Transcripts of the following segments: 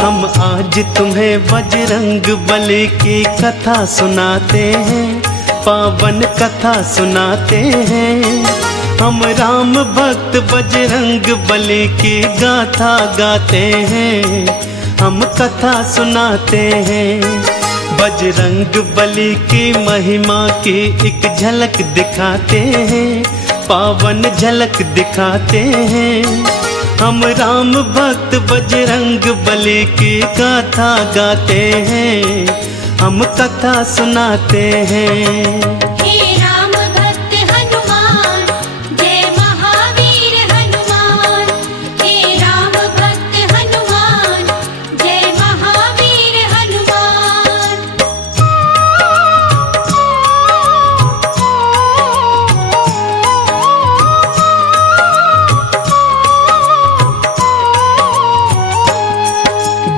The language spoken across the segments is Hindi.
हम आज तुम्हें बजरंग बली की कथा सुनाते हैं, पावन कथा सुनाते हैं। हम राम भक्त बजरंग बली की गाथा गाते हैं, हम कथा सुनाते हैं। बजरंग बली की महिमा की एक झलक दिखाते हैं, पावन झलक दिखाते हैं। हम राम भक्त बजरंग बली की गाथा गाते हैं, हम कथा सुनाते हैं। हे राम भक्त हनुमान, जय महावीर हनुमान। हे राम भक्त हनुमान, जय महावीर हनुमान।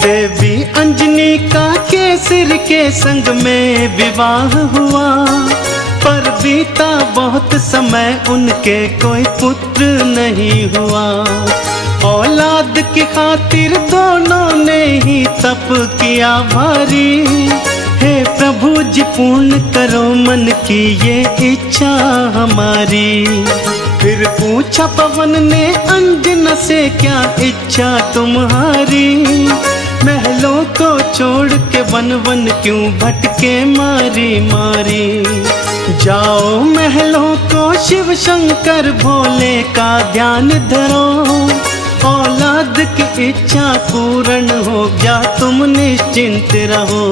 देवी अंजनी का केसर के संग में विवाह हुआ, पर बीता बहुत समय उनके कोई पुत्र नहीं हुआ। औलाद की खातिर दोनों ने ही तप किया भारी। हे प्रभु जी पूर्ण करो मन की ये इच्छा हमारी। फिर पूछा पवन ने अंजना से, क्या इच्छा तुम्हारी? महलों को छोड़ के वन वन क्यों भटके मारी मारी। जाओ महलों को शिव शंकर भोले का ध्यान धरो, औलाद की इच्छा पूर्ण हो गया तुम निश्चिंत रहो।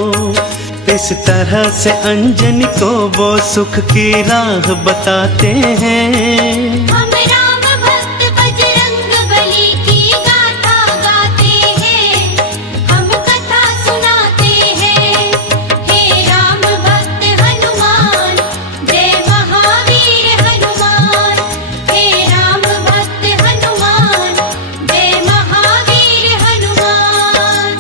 इस तरह से अंजनी को वो सुख की राह बताते हैं। हम राम भक्त बजरंग बली की गाथा गाते हैं, हम कथा सुनाते हैं। हे राम भक्त हनुमान, जय महावीर हनुमान। हे राम भक्त हनुमान, जय महावीर हनुमान।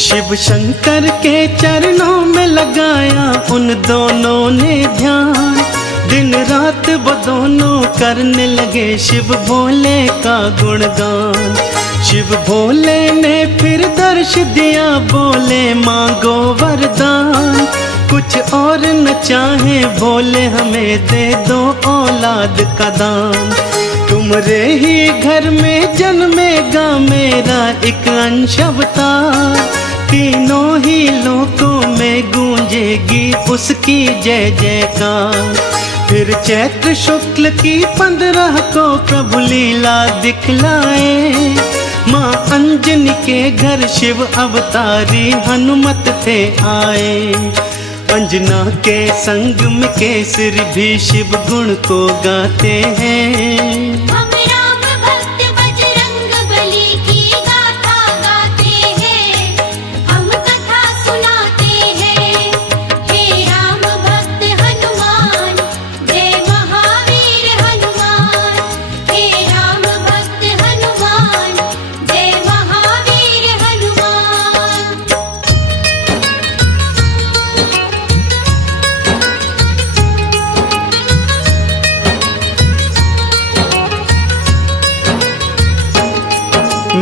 शिव शंकर के चरणों में लगाया उन दोनों ने ध्यान। दिन रात वो दोनों करने लगे शिव भोले का गुणगान। शिव भोले ने फिर दर्श दिया, बोले मांगो वरदान। कुछ और न चाहे भोले हमें दे दो औलाद का दान। तुम्हारे ही घर में जन्मेगा मेरा एक अंश अवतार। तीनों ही लोकों में गूंजेगी उसकी जय जयकार। फिर चैत्र शुक्ल की 15 को प्रभु लीला दिखलाए। माँ अंजनी के घर शिव अवतारी हनुमत थे आए। अंजना के संग में केसरी भी शिव गुण को गाते हैं। हम राम भक्त बजरंग बली की गाथा गाते हैं, हम कथा सुनाते हैं। हे राम भक्त हनुमान, जय महावीर हनुमान। हे राम भक्त हनुमान, जय महावीर हनुमान।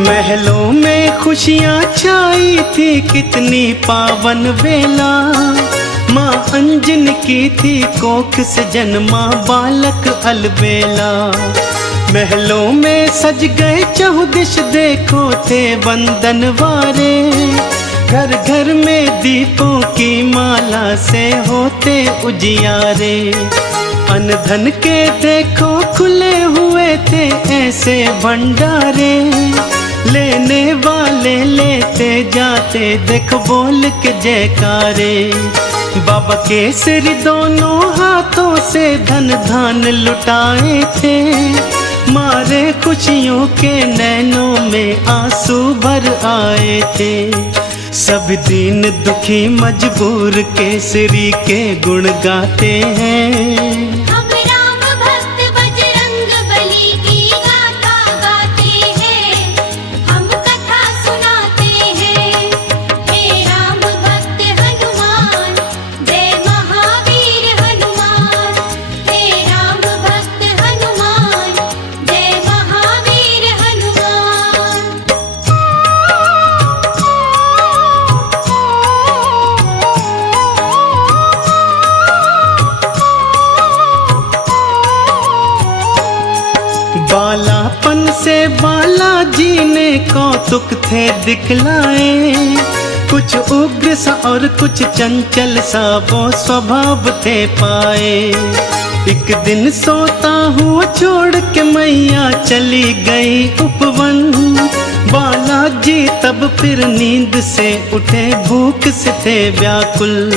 महलों में खुशियाँ छाई थी कितनी पावन बेला। माँ अंजनी की थी कोख से जन्मा बालक अलबेला। महलों में सज गए चहुदिश देखो थे बंदन वारे। घर घर में दीपों की माला से होते उजियारे। अन्न धन के देखो खुले हुए थे ऐसे भंडारे। लेने वाले लेते जाते देख बोल के जयकारे। बाबा केसरी दोनों हाथों से धन धान लुटाए थे। मारे खुशियों के नैनों में आंसू भर आए थे। सब दीन दुखी मजबूर केसरी के गुण गाते हैं। हम राम भक्त बजरंग बली की गाथा गाते हैं, हम कथा सुनाते हैं। हे राम भक्त हनुमान, बचपन से बालाजी ने कौतुक थे दिखलाए, कुछ उग्र सा और कुछ चंचल सा वो स्वभाव थे पाए। एक दिन सोता हुआ छोड़ के मैया चली गई उपवन, बालाजी तब फिर नींद से उठे, भूख से थे व्याकुल।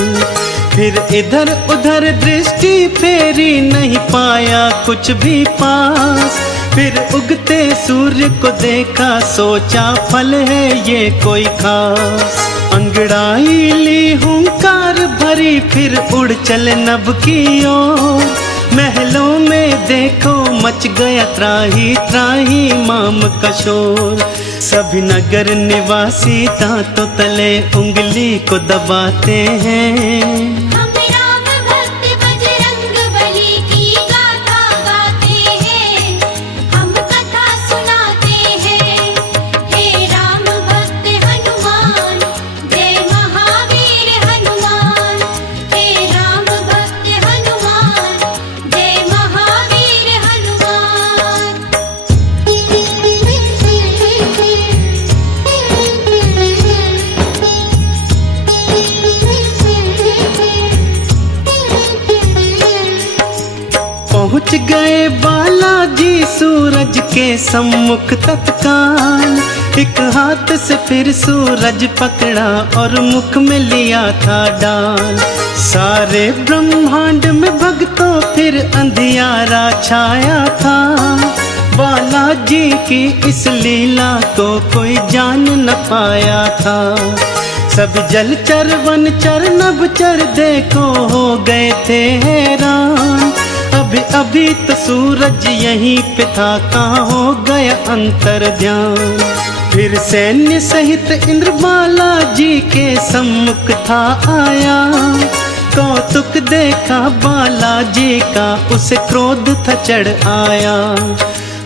फिर इधर उधर दृष्टि फेरी, नहीं पाया कुछ भी पास। फिर उगते सूर्य को देखा, सोचा फल है ये कोई खास। अंगड़ाई ली हुंकार भरी, फिर उड़ चले नभ की ओर। महलों में देखो मच गया त्राही त्राही माम का शोर। सभी नगर निवासी दांतों तले उंगली को दबाते हैं। हम राम भक्त बजरंग बली की गाथा गाते हैं, हम कथा सुनाते हैं। हे राम भक्त हनुमान, जय महावीर हनुमान। हे राम भक्त हनुमान, जय महावीर हनुमान। पहुँच गए बालाजी सूरज के सम्मुख तत्काल। एक हाथ से फिर सूरज पकड़ा और मुख में लिया था डाल। सारे ब्रह्मांड में भक्तों फिर अंधियारा छाया था। बालाजी की इस लीला को कोई जान न पाया था। सब जलचर वनचर नभचर देखो हो गए थे हैरान। अभी अभी तो सूरज यहीं पे था, कहाँ हो गया अंतर ध्यान। फिर सैन्य सहित इंद्र बालाजी के सम्मुख था आया। कौतुक देखा बालाजी का, उसे क्रोध था चढ़ आया।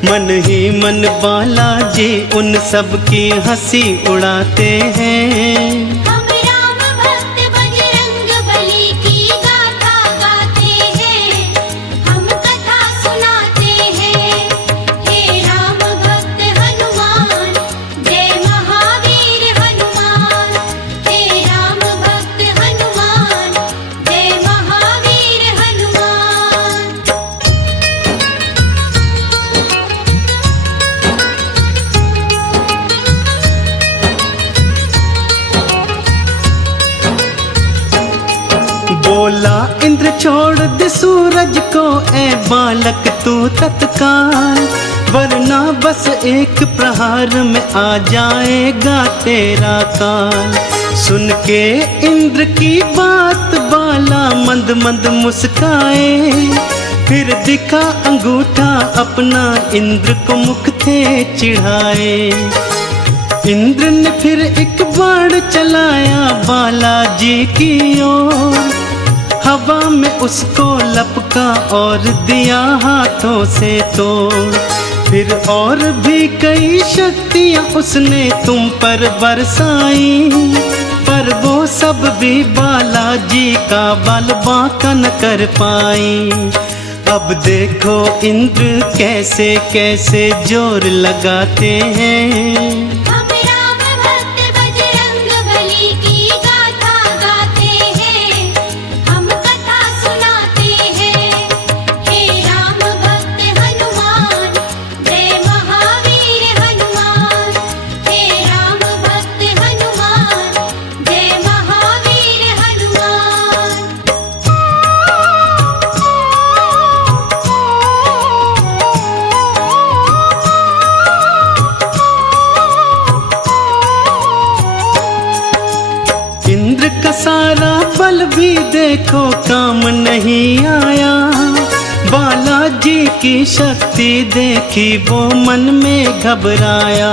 मन ही मन बालाजी उन सब की हंसी उड़ाते हैं। हम राम भक्त बजरंग बली की गाथा गाते हैं, हम कथा सुनाते हैं। हे राम भक्त हनुमान, जय महावीर हनुमान। हे राम भक्त हनुमान, जय महावीर हनुमान। बोला इंद्र छोड़ दे सूरज को, ए बालक तू तत्काल। वरना बस एक प्रहार में आ जाएगा तेरा काल। सुन के इंद्र की बात बाला मंद मंद मुस्काए। फिर दिखा अंगूठा अपना, इंद्र को मुख थे चिढ़ाए। इंद्र ने फिर एक बाण चलाया बालाजी की ओर। हवा में उसको लपका और दिया हाथों से तोड़। फिर और भी कई शक्तियां उसने तुम पर बरसाई, पर वो सब भी बालाजी का बल बांका न कर पाई। अब देखो इंद्र कैसे कैसे जोर लगाते हैं। हम राम भक्त बजरंग बली की गाथा गाते हैं, हम कथा सुनाते हैं। हे राम भक्त हनुमान, जय महावीर हनुमान। हे राम भक्त हनुमान, जय महावीर हनुमान। इंद्र का सारा बल भी देखो काम नहीं आया। बालाजी की शक्ति देखी वो मन में घबराया।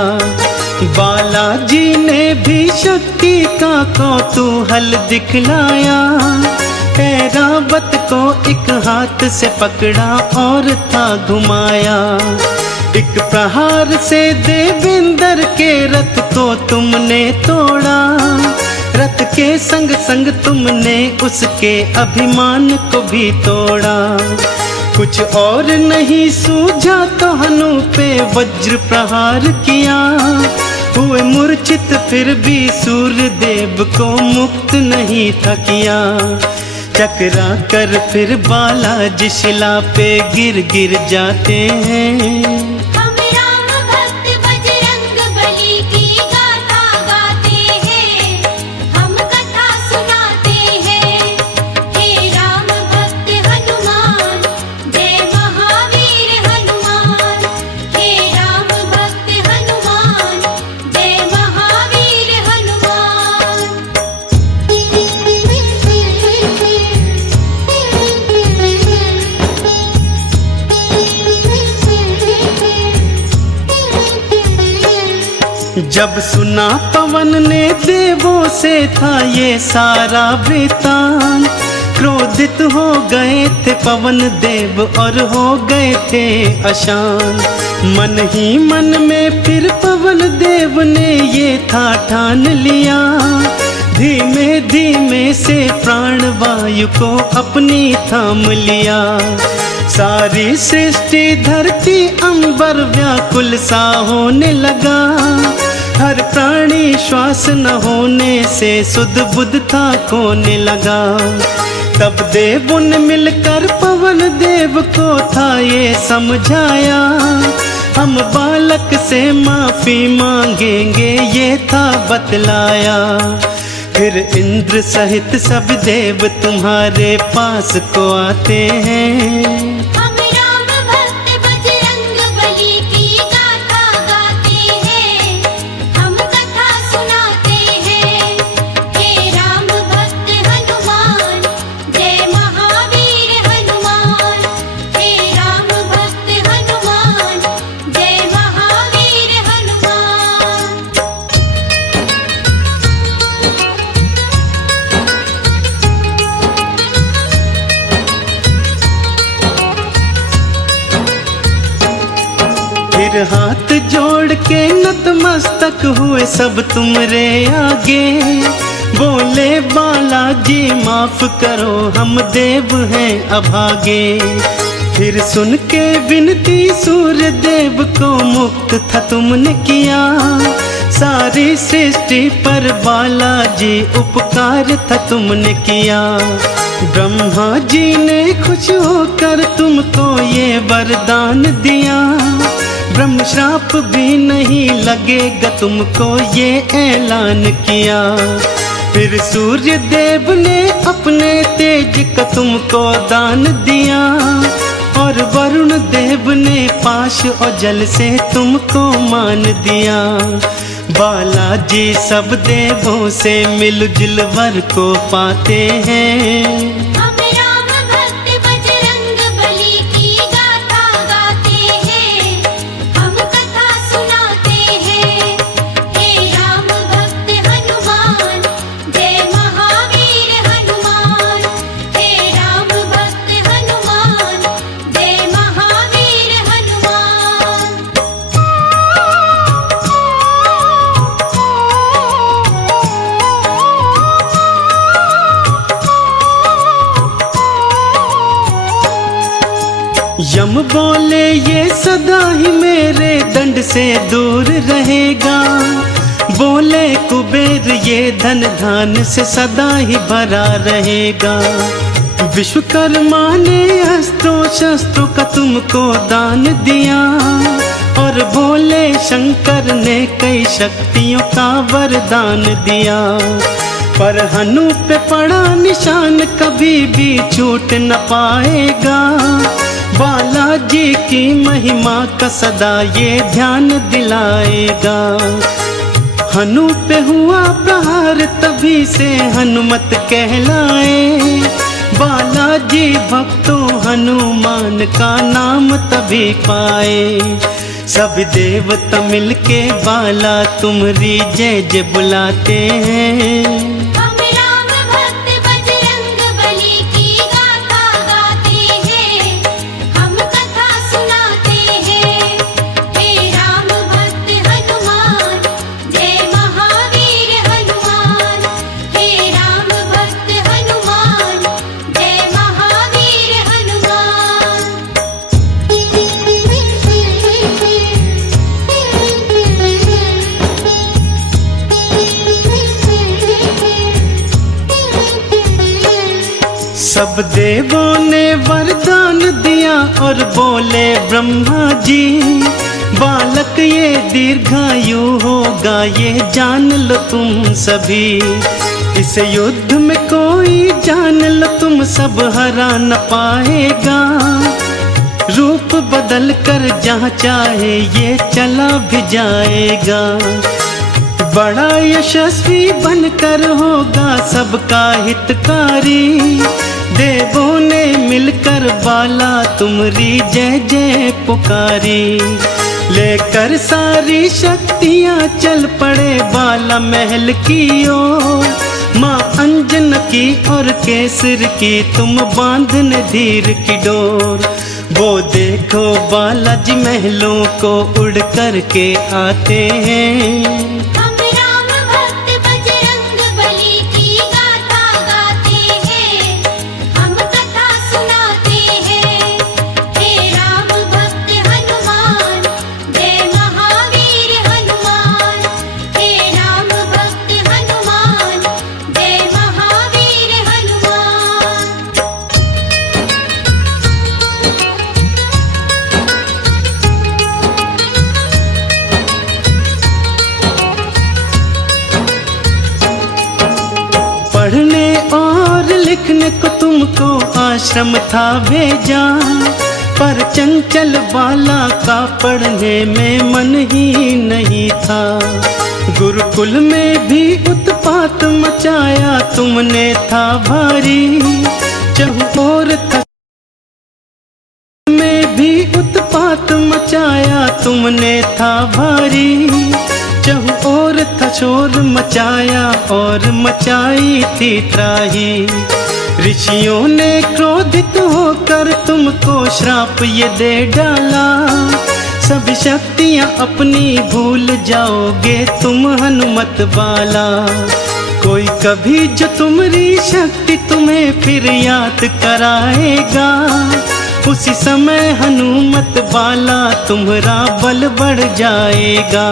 बालाजी ने भी शक्ति का कौतूहल दिखलाया। ऐरावत को एक हाथ से पकड़ा और था घुमाया। एक प्रहार से देवेंद्र के रथ को तुमने तोड़ा। रथ के संग संग तुमने उसके अभिमान को भी तोड़ा। कुछ और नहीं सूझा तो हनु पे वज्र प्रहार किया। हुए मूर्छित फिर भी सूर्य देव को मुक्त नहीं था किया। चकरा कर फिर बालाजी शिला पे गिर गिर जाते हैं। हम राम भक्त बजरंग बली की गाथा गाते हैं, हम कथा सुनाते हैं। हे राम भक्त हनुमान, जय महावीर हनुमान। हे राम भक्त हनुमान, जय महावीर हनुमान। जब सुना पवन ने देवों से था ये सारा वृतांत, क्रोधित हो गए थे पवन देव और हो गए थे अशांत। मन ही मन में फिर पवन देव ने ये था ठान लिया, धीमे धीमे से प्राण वायु को अपनी थाम लिया। सारी सृष्टि धरती अंबर व्याकुल सा होने लगा, हर प्राणी श्वास न होने से सुध बुध था खोने लगा। तब देवों ने मिलकर पवन देव को था ये समझाया, हम बालक से माफी मांगेंगे ये था बतलाया। फिर इंद्र सहित सब देव तुम्हारे पास को आते हैं। हम राम भक्त बजरंग बली की गाथा गाते हैं, हम कथा सुनाते हैं। हे राम भक्त हनुमान, जय महावीर हनुमान। हे राम भक्त हनुमान, जय महावीर हनुमान। फिर हाथ जोड़ के नतमस्तक हुए सब तुमरे आगे, बोले बालाजी माफ करो हम देव हैं अभागे। फिर सुन के विनती सूर्य देव को मुक्त था तुमने किया, सारी सृष्टि पर बालाजी उपकार था तुमने किया। ब्रह्मा जी ने खुश होकर तुमको ये वरदान दिया, ब्रह्म श्राप भी नहीं लगेगा तुमको ये ऐलान किया। फिर सूर्य देव ने अपने तेज का तुमको दान दिया, और वरुण देव ने पाश और जल से तुमको मान दिया। बालाजी सब देवों से मिलजुल वर को पाते हैं। हम राम भक्त बजरंग बली की गाथा गाते हैं, हम कथा सुनाते हैं। हे राम भक्त हनुमान, जय महावीर हनुमान। हे राम भक्त हनुमान, जय महावीर हनुमान। यम बोले ये सदा ही मेरे दंड से दूर रहेगा, बोले कुबेर ये धन धान से सदा ही भरा रहेगा। विश्वकर्मा ने अस्त्रों शस्त्रों का तुमको दान दिया, और बोले शंकर ने कई शक्तियों का वरदान दिया। पर हनु पे पड़ा निशान कभी भी छूट न पाएगा, बालाजी की महिमा का सदा ये ध्यान दिलाएगा। हनु पे हुआ प्रहार तभी से हनुमत कहलाए, बालाजी भक्तों हनुमान का नाम तभी पाए। सब देवता मिलके बाला तुम्हारी जय जय बुलाते हैं। हम राम भक्त बजरंग बली की गाथा गाते हैं, हम कथा सुनाते हैं। हे राम भक्त हनुमान, जय महावीर हनुमान। हे राम भक्त हनुमान, जय महावीर हनुमान। सब देवों ने वरदान दिया और बोले ब्रह्मा जी, बालक ये दीर्घायु होगा, ये जान लो तुम सभी। इस युद्ध में कोई जान लो तुम सब हरा न पाएगा, रूप बदल कर जहाँ चाहे ये चला भी जाएगा। बड़ा यशस्वी बनकर होगा सबका हितकारी, देवों ने मिलकर बाला तुम्हारी जय जय पुकारी। लेकर सारी शक्तियाँ चल पड़े बाला महल की ओर, माँ अंजन की और केसर की तुम बांधने धीर की डोर। वो देखो बालाजी महलों को उड़ कर के आते हैं, हम राम भक्त बजरंग बली की गाथा गाते हैं, हम कथा सुनाते हैं। हे राम भक्त हनुमान, जय महावीर हनुमान। हे राम भक्त हनुमान, जय महावीर हनुमान। पढ़ने और लिखने को तुमको आश्रम था भेजा, पर चंचल बाला का पढ़ने में मन ही नहीं था। गुरुकुल में भी उत्पात मचाया तुमने था भारी, चहुओर था में भी उत्पात मचाया तुमने था भारी। चहुओर था शोर मचाया और मचाई थी त्राही। ऋषियों ने क्रोधित होकर तुमको श्राप ये दे डाला, सब शक्तियाँ अपनी भूल जाओगे तुम हनुमत बाला। कोई कभी जो तुम्हारी शक्ति तुम्हें फिर याद कराएगा, उसी समय हनुमत बाला तुम्हारा बल बढ़ जाएगा।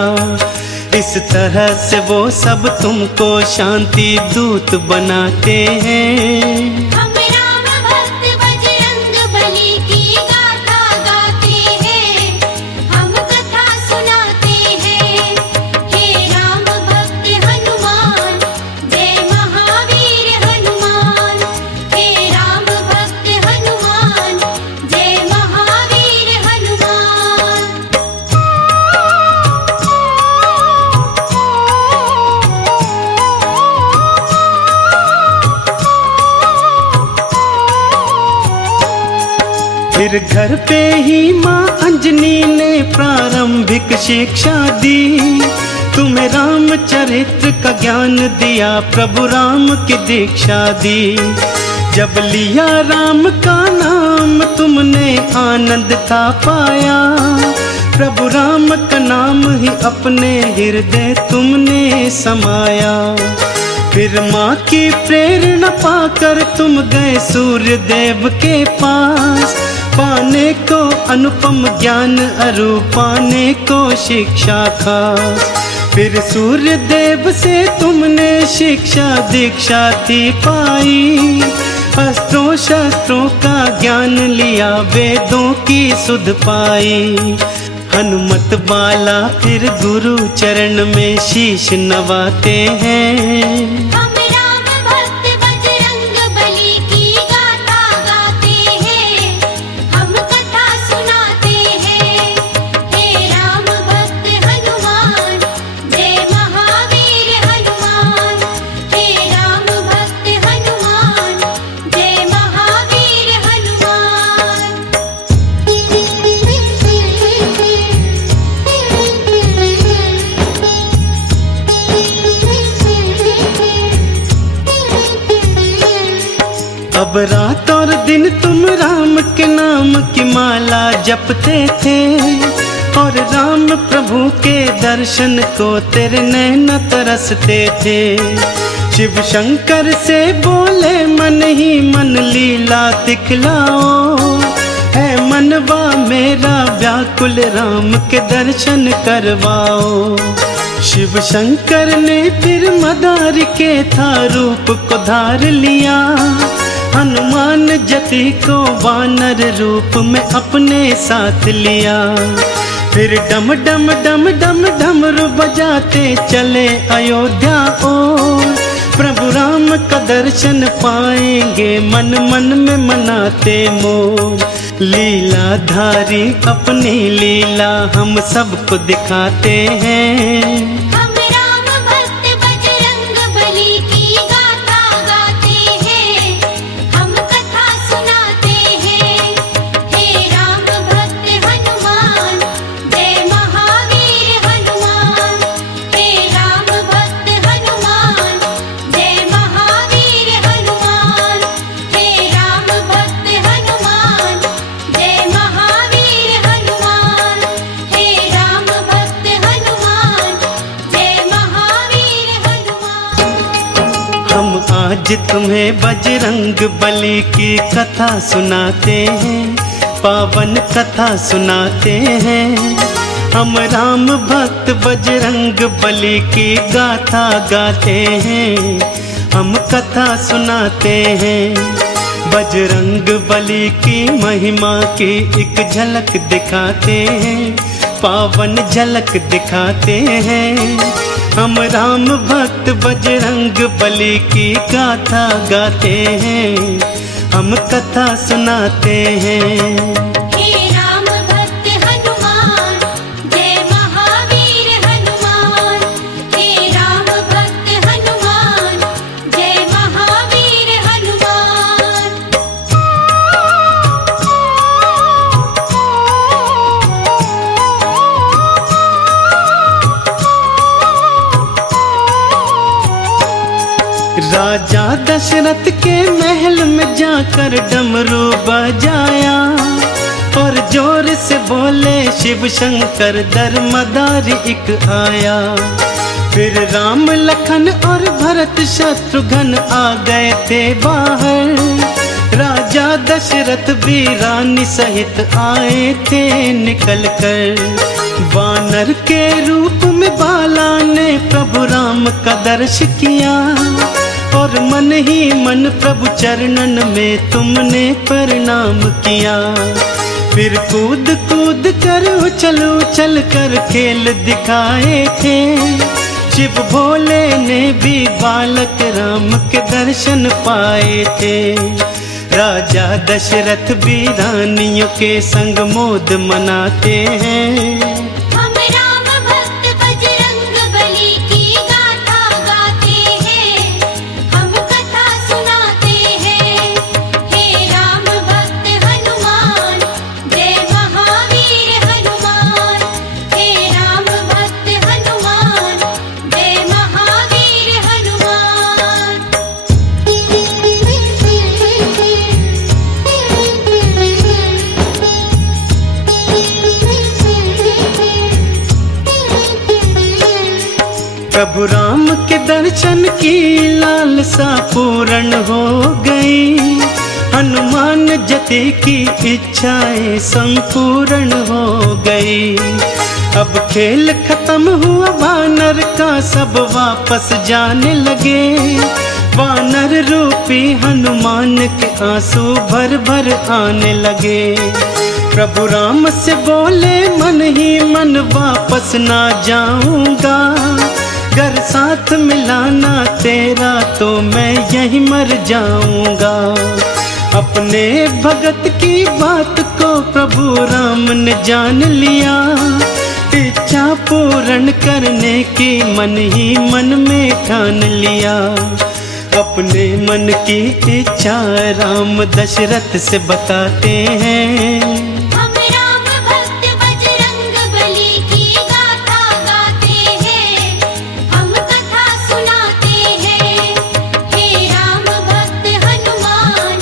इस तरह से वो सब तुमको शांति दूत बनाते हैं। हम राम भक्त बजरंग बली की गाथा गाते हैं, हम कथा सुनाते हैं। हे राम भक्त हनुमान, जय महावीर हनुमान। हे राम भक्त हनुमान, जय महावीर हनुमान। फिर घर पे ही माँ अंजनी ने प्रारंभिक शिक्षा दी, तुम्हें रामचरित्र का ज्ञान दिया, प्रभु राम की दीक्षा दी। जब लिया राम का नाम तुमने आनंद था पाया, प्रभु राम का नाम ही अपने हृदय तुमने समाया। फिर माँ की प्रेरणा पाकर तुम गए सूर्य देव के पास, पाने को अनुपम ज्ञान अरु पाने को शिक्षा खास। फिर सूर्य देव से तुमने शिक्षा दीक्षा थी पाई, अस्त्रों शस्त्रों का ज्ञान लिया, वेदों की सुध पाई। हनुमत बाला फिर गुरु चरण में शीश नवाते हैं। हम राम भक्त बजरंग बली की गाथा गाते हैं, हम कथा सुनाते हैं। हे राम भक्त हनुमान, जय महावीर हनुमान। हे राम भक्त हनुमान, जय महावीर हनुमान। अब रात और दिन तुम राम के नाम की माला जपते थे, और राम प्रभु के दर्शन को तेरे नैन तरसते थे। शिव शंकर से बोले मन ही मन लीला दिखलाओ, है मनवा मेरा व्याकुल राम के दर्शन करवाओ। शिव शंकर ने फिर मदार के था रूप को धार लिया, हनुमान जति को वानर रूप में अपने साथ लिया। फिर डम डम डम डम डमरू बजाते चले अयोध्या ओर। प्रभु राम का दर्शन पाएंगे मन मन में मनाते मोर। लीलाधारी अपनी लीला हम सबको दिखाते हैं। हम राम भक्त बजरंग बली की गाथा गाते हैं, हम कथा सुनाते हैं। हे राम भक्त हनुमान, जय महावीर हनुमान। हे राम भक्त हनुमान, जय महावीर हनुमान। हे राम भक्त हनुमान, जय महावीर हनुमान। हे राम भक्त हनुमान, जय महावीर हनुमान। हम आज तुम्हें बजरंग बली की कथा सुनाते हैं, पावन कथा सुनाते हैं। हम राम भक्त बजरंग बली की गाथा गाते हैं, हम कथा सुनाते हैं। बजरंग बली की महिमा की एक झलक दिखाते हैं, पावन झलक दिखाते हैं। हम राम भक्त बजरंग बली की गाथा गाते हैं, हम कथा सुनाते हैं। हे राम भक्त हनुमान, जय महावीर हनुमान। हे राम भक्त हनुमान, जय महावीर हनुमान। राजा दशरथ के महल में जाकर डमरू बजाया और जोर से बोले शिव शंकर दरमदार एक आया। फिर राम लखन और भरत शत्रुघ्न आ गए थे बाहर। राजा दशरथ भी रानी सहित आए थे निकल कर। वानर के रूप में बाला ने प्रभु राम का दर्श किया और मन ही मन प्रभु चरणन में तुमने प्रणाम किया। फिर कूद कूद कर उछल उछल कर खेल दिखाए थे। शिव भोले ने भी बालक राम के दर्शन पाए थे। राजा दशरथ भी रानियों के संग मोद मनाते हैं। हम राम भक्त बजरंग बली की गाथा गाते हैं, हम कथा सुनाते हैं। हे राम भक्त हनुमान, जय महावीर हनुमान। हे राम भक्त हनुमान, जय महावीर हनुमान। प्रभु राम के दर्शन की लालसा पूर्ण हो गई। हनुमान जति की इच्छाएं संपूर्ण हो गई। अब खेल खत्म हुआ वानर का, सब वापस जाने लगे। वानर रूपी हनुमान के आंसू भर भर आने लगे। प्रभु राम से बोले मन ही मन वापस ना जाऊंगा। घर साथ मिलाना तेरा तो मैं यहीं मर जाऊंगा। अपने भगत की बात को प्रभु राम ने जान लिया। इच्छा पूर्ण करने की मन ही मन में ठान लिया। अपने मन की इच्छा राम दशरथ से बताते हैं। हम राम भक्त बजरंग बली की गाथा गाते हैं, हम कथा सुनाते हैं। हे राम भक्त हनुमान,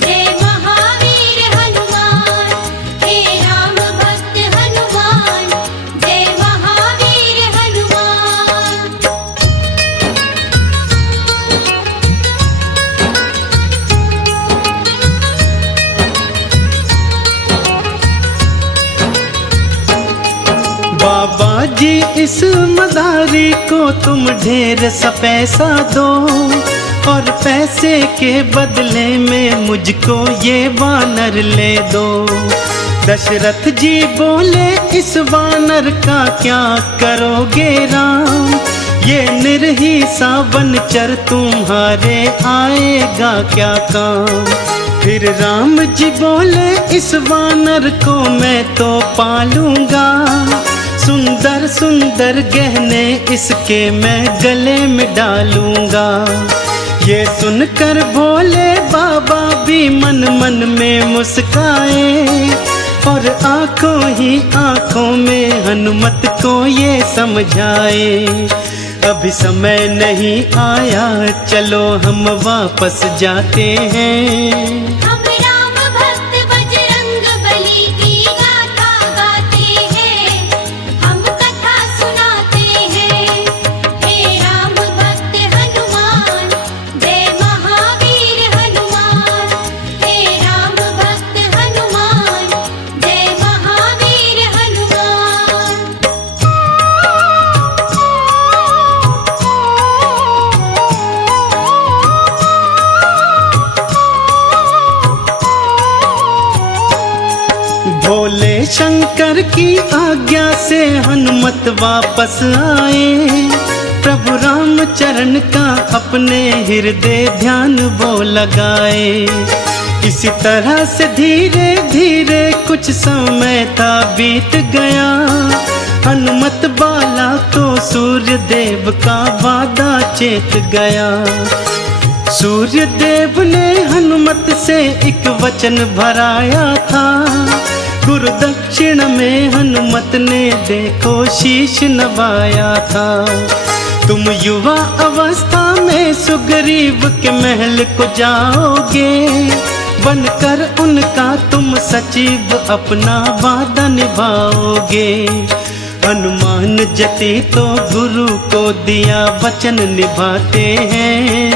जय महावीर हनुमान। हे राम भक्त हनुमान, जय महावीर हनुमान। बाबा जी इस मदारी को तुम ढेर सा पैसा दो। और पैसे के बदले में मुझको ये वानर ले दो। दशरथ जी बोले इस वानर का क्या करोगे राम, ये निर्ही सा बनचर तुम्हारे आएगा क्या काम। फिर राम जी बोले इस वानर को मैं तो पालूंगा, सुंदर सुंदर गहने इसके मैं गले में डालूंगा। ये सुनकर भोले बाबा भी मन मन में मुस्काए, और आंखों ही आंखों में हनुमत को ये समझाए। अभी समय नहीं आया, चलो हम वापस जाते हैं। हम राम भक्त बजरंग बली की गाथा गाते हैं, हम कथा सुनाते हैं। हे राम भक्त हनुमान, जय महावीर हनुमान। हे राम भक्त हनुमान, जय महावीर हनुमान। भोले शंकर की आज्ञा से हनुमत वापस आए, प्रभु राम चरण का अपने हृदय ध्यान वो लगाए। इसी तरह से धीरे धीरे कुछ समय था बीत गया, हनुमत बाला को सूर्य देव का वादा चेत गया। सूर्य देव ने हनुमत से एक वचन भराया था, गुरु दक्षिण में हनुमत ने देखो शीश नवाया था। तुम युवा अवस्था में सुग्रीव के महल को जाओगे, बनकर उनका तुम सचिव अपना वादा निभाओगे। हनुमान जति तो गुरु को दिया वचन निभाते हैं।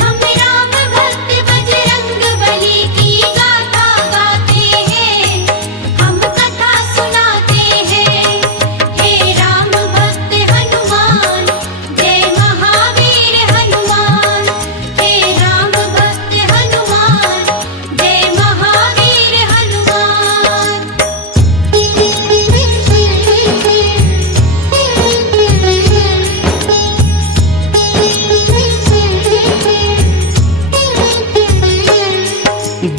हम राम भक्त बजरंग बली की गाथा गाते हैं, हम कथा सुनाते हैं। हे राम भक्त हनुमान, जय महावीर हनुमान। हे राम भक्त हनुमान, जय महावीर हनुमान।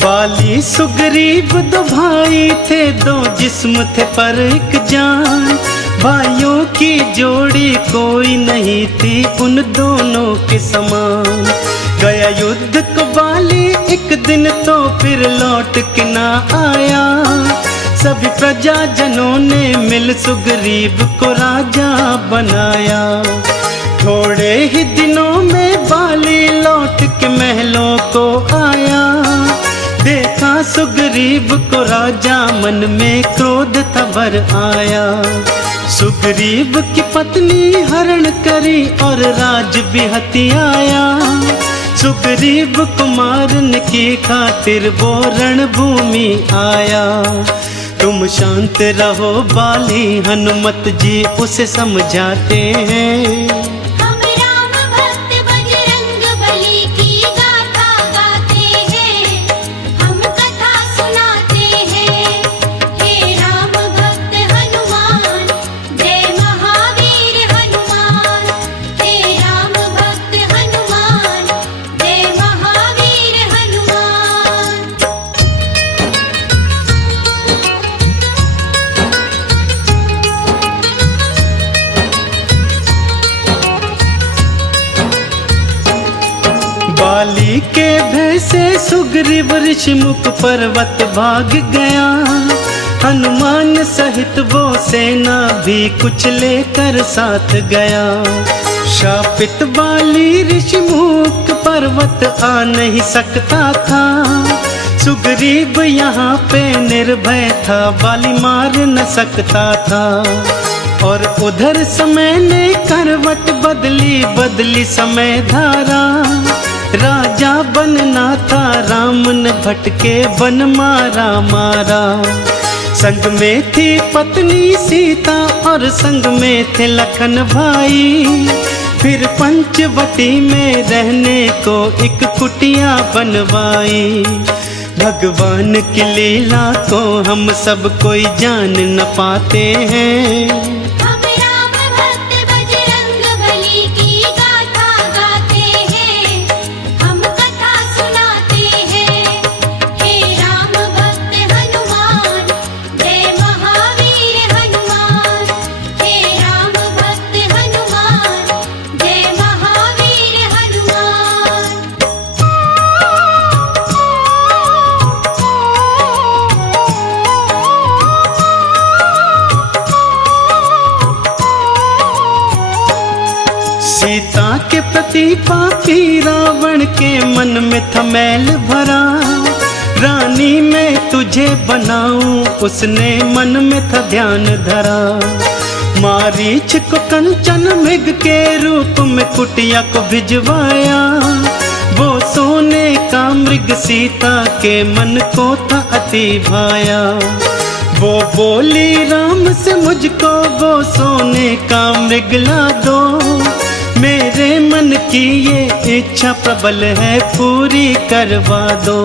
बाली सुग्रीव दो भाई थे, दो जिस्म थे पर एक जान। भाइयों की जोड़ी कोई नहीं थी उन दोनों के समान। गया युद्ध को बाली एक दिन तो फिर लौट के ना आया, सभी प्रजाजनों ने मिल सुग्रीव को राजा बनाया। थोड़े ही दिनों में बाली लौट के महलों को आया, देखा सुग्रीव को राजा मन में क्रोध था भर आया। सुग्रीव की पत्नी हरण करी और राज भी हथियाया, सुग्रीव को मारने की खातिर वो रणभूमि आया। तुम शांत रहो बाली, हनुमत जी उसे समझाते हैं। हम राम भक्त बजरंग बली की गाथा गाते हैं, हम कथा सुनाते हैं। हे राम भक्त हनुमान, जय महावीर हनुमान। हे राम भक्त हनुमान, जय महावीर हनुमान। बाली के भय से सुग्रीव ऋषिमुख पर्वत भाग गया, हनुमान सहित वो सेना भी कुछ लेकर साथ गया। शापित बाली ऋषिमुख पर्वत आ नहीं सकता था, सुग्रीव यहाँ पे निर्भय था, बाली मार न सकता था। और उधर समय ने करवट बदली बदली समय धारा, राजा बनना था राम ने भटके वन मारा मारा। संग में थी पत्नी सीता और संग में थे लखन भाई, फिर पंचवटी में रहने को एक कुटिया बनवाई। भगवान की लीला को हम सब कोई जान न पाते हैं। हम राम भक्त बजरंग बली की गाथा गाते हैं, हम कथा सुनाते हैं। हे राम भक्त हनुमान, जय महावीर हनुमान। हे राम भक्त हनुमान, जय महावीर हनुमान। सीता के प्रति पापी रावण के मन में था मैल भरा। रानी मैं तुझे बनाऊं उसने मन में था ध्यान धरा। मारीच को कंचन मृग के रूप में कुटिया को भिजवाया। वो सोने का मृग सीता के मन को था अति भाया। वो बोली राम से मुझको वो सोने का मृग ला दो। मेरे मन की ये इच्छा प्रबल है पूरी करवा दो।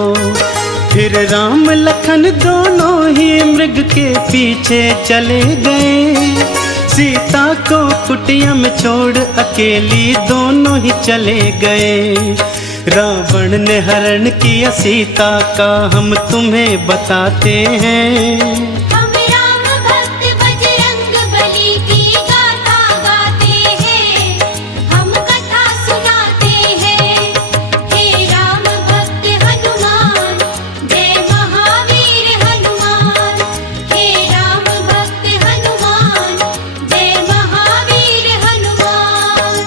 फिर राम लखन दोनों ही मृग के पीछे चले गए। सीता को कुटिया में छोड़ अकेली दोनों ही चले गए। रावण ने हरण किया सीता का हम तुम्हें बताते हैं। हम राम भक्त बजरंग बली की गाथा गाते हैं, हम कथा सुनाते हैं। हे राम भक्त हनुमान, जय महावीर हनुमान। हे राम भक्त हनुमान, जय महावीर हनुमान।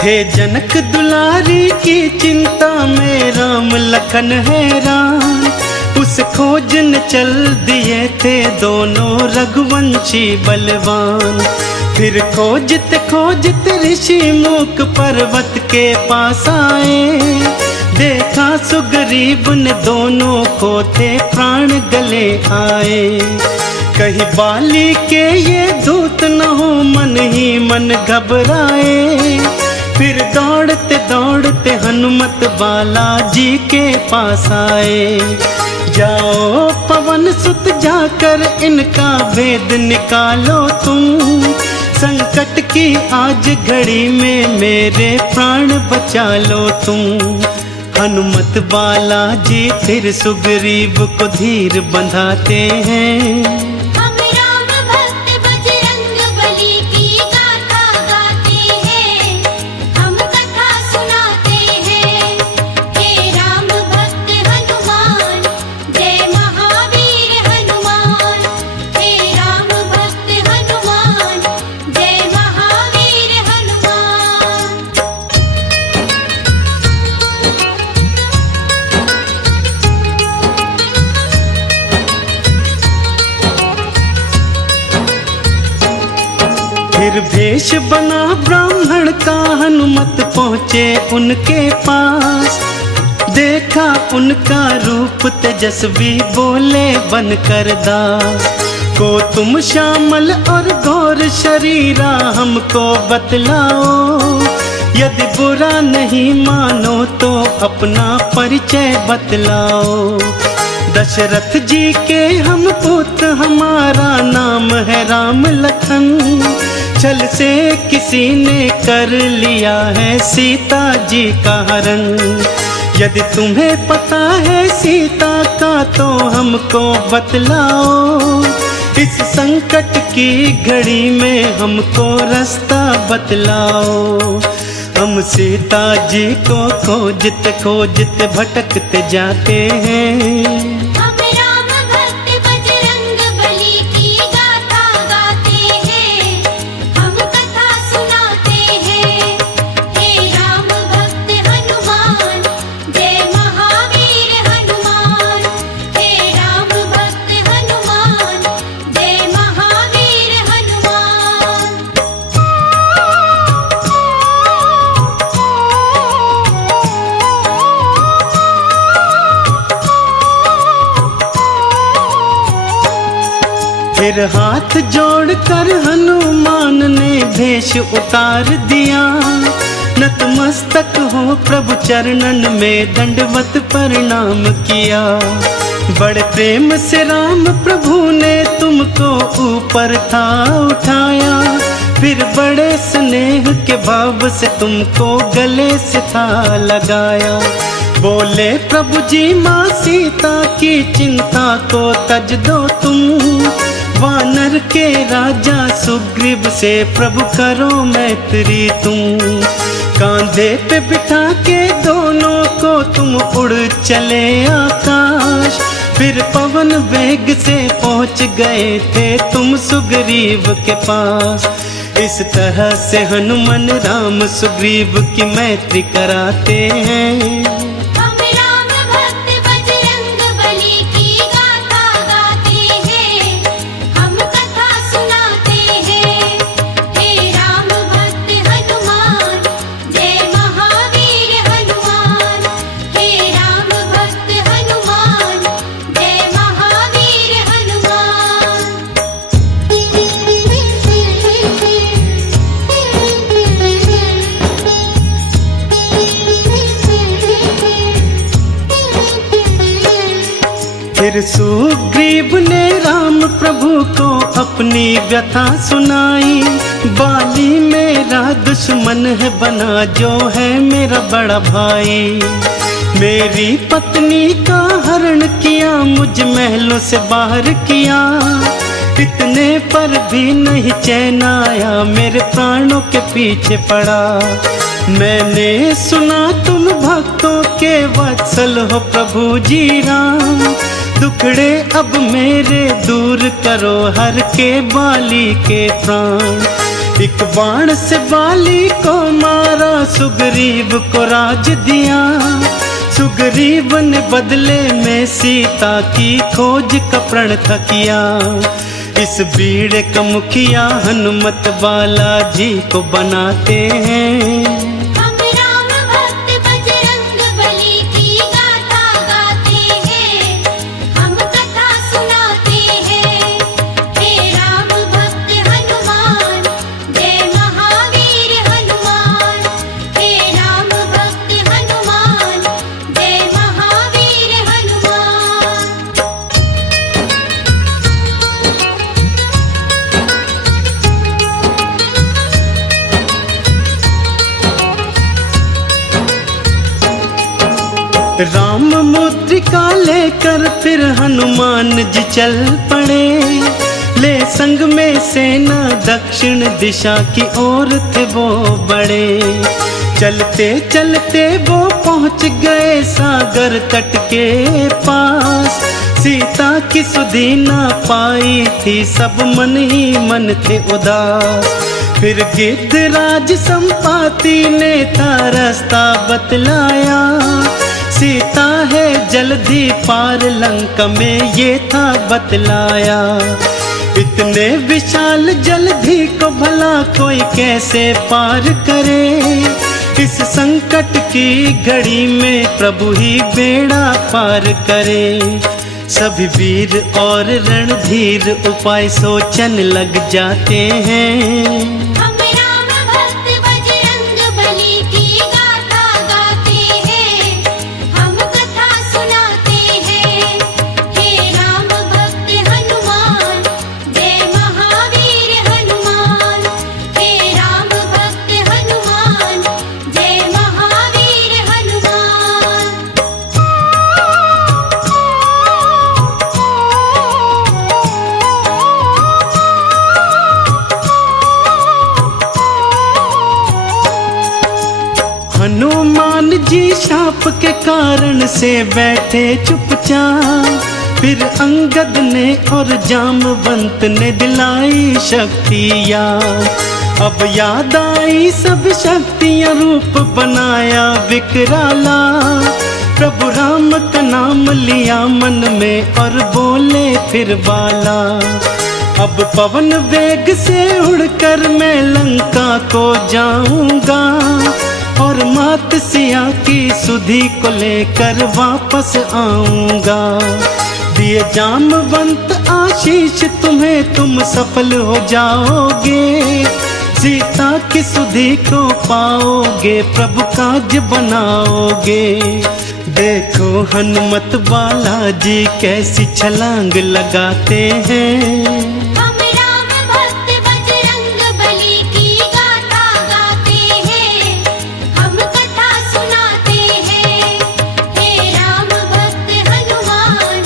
हे जनक दुलारी की चिंता में राम लखन हैरान। उस खोज न चल दिए थे दोनों रघुवंशी बलवान। फिर खोजते खोजते ऋषि मूक पर्वत के पास आए। देखा सुग्रीव ने दोनों को थे प्राण गले आए। कहीं बाली के ये दूत न हो मन ही मन घबराए। फिर दौड़ते दौड़ते हनुमत बालाजी के पास आए। जाओ पवन सुत जाकर इनका भेद निकालो तुम। संकट की आज घड़ी में मेरे प्राण बचा लो तुम। हनुमत बालाजी फिर सुग्रीव को धीर बंधाते हैं। हम राम भक्त बजरंग बली की गाथा गाते हैं, हम कथा सुनाते हैं। हे राम भक्त हनुमान, जय महावीर हनुमान। हे राम भक्त हनुमान, जय महावीर हनुमान। फिर भेष बना ब्राह्मण का हनुमत पहुँचे उनके पास। देखा उनका रूप तेजस्वी बोले बनकर दास। को तुम श्यामल और गौर शरीरा हमको बतलाओ। यदि बुरा नहीं मानो तो अपना परिचय बतलाओ। दशरथ जी के हम पुत्र हमारा नाम है राम लखन। छल से किसी ने कर लिया है सीता जी का हरण। यदि तुम्हें पता है सीता का तो हमको बतलाओ। इस संकट की घड़ी में हमको रास्ता बतलाओ। हम सीता जी को खोजते खोजते भटकते जाते हैं। हम राम भक्त बजरंग बली की गाथा गाते हैं, हम कथा सुनाते हैं। हे राम भक्त हनुमान, जय महावीर हनुमान। हे राम भक्त हनुमान, जय महावीर हनुमान। फिर हाथ जोड़कर हनुमान ने भेष उतार दिया। नतमस्तक हो प्रभु चरणन में दंडवत प्रणाम किया। बड़े प्रेम से राम प्रभु ने तुमको ऊपर था उठाया। फिर बड़े स्नेह के भाव से तुमको गले से था लगाया। बोले प्रभु जी माँ सीता की चिंता को तज दो तुम। वानर के राजा सुग्रीव से प्रभु करो मैत्री तुम। कांधे पे बिठा के दोनों को तुम उड़ चले आकाश। फिर पवन वेग से पहुंच गए थे तुम सुग्रीव के पास। इस तरह से हनुमान राम सुग्रीव की मैत्री कराते हैं। हम राम भक्त बजरंग बली की गाथा गाते हैं। हम कथा सुनाते हैं। हे राम भक्त हनुमान जय महावीर हनुमान। हे राम भक्त हनुमान जय महावीर हनुमान। फिर सुग्रीव ने राम प्रभु को अपनी व्यथा सुनाई। बाली मेरा दुश्मन है बना जो है मेरा बड़ा भाई। मेरी पत्नी का हरण किया मुझ महलों से बाहर किया। इतने पर भी नहीं चैन आया मेरे प्राणों के पीछे पड़ा। मैंने सुना तुम भक्तों के वत्सल हो प्रभु जी राम। दुखड़े अब मेरे दूर करो हर के बाली के प्राण। एक बाण से बाली को मारा सुग्रीव को राज दिया। सुग्रीव ने बदले में सीता की खोज का प्रण था किया। इस बीड़े का मुखिया हनुमत बाला जी को बनाते हैं। हम राम भक्त बजरंग बली की गाथा गाते हैं। हम कथा सुनाते हैं। हे राम भक्त हनुमान जय महावीर हनुमान। हे राम भक्त हनुमान जय महावीर हनुमान। राम मुद्रिका लेकर फिर हनुमान जी चल पड़े। ले संग में सेना दक्षिण दिशा की ओर थे वो बड़े। चलते चलते वो पहुंच गए सागर तट के पास। सीता की सुधि ना पाई थी सब मन ही मन थे उदास। फिर गिद्धराज संपाति ने था रास्ता बतलाया। सीता है जल्दी पार लंका में ये था बतलाया। इतने विशाल जलधि को भला कोई कैसे पार करे। इस संकट की घड़ी में प्रभु ही बेड़ा पार करे। सभी वीर और रणधीर उपाय सोचन लग जाते हैं। हम राम भक्त बजरंग बली की गाथा गाते हैं। हम कथा सुनाते हैं। हे राम भक्त हनुमान जय महावीर हनुमान। हे राम भक्त हनुमान जय महावीर हनुमान। हनुमान जी शाप के कारण से बैठे चुपचाप। फिर अंगद ने और जामवंत ने दिलाई शक्तियाँ। अब याद आई सब शक्तियाँ रूप बनाया विकराला। प्रभु राम का नाम लिया मन में और बोले फिर बाला। अब पवन वेग से उड़कर मैं लंका को जाऊंगा। और मात सिया की सुधि को लेकर वापस आऊंगा। दिए जामवंत आशीष तुम्हें, तुम सफल हो जाओगे। सीता की सुधि को पाओगे, प्रभु काज बनाओगे। देखो हनुमत बालाजी कैसी छलांग लगाते हैं। हम राम भक्त बजरंग बली की गाथा गाते हैं, हम कथा सुनाते हैं। हे राम भक्त हनुमान,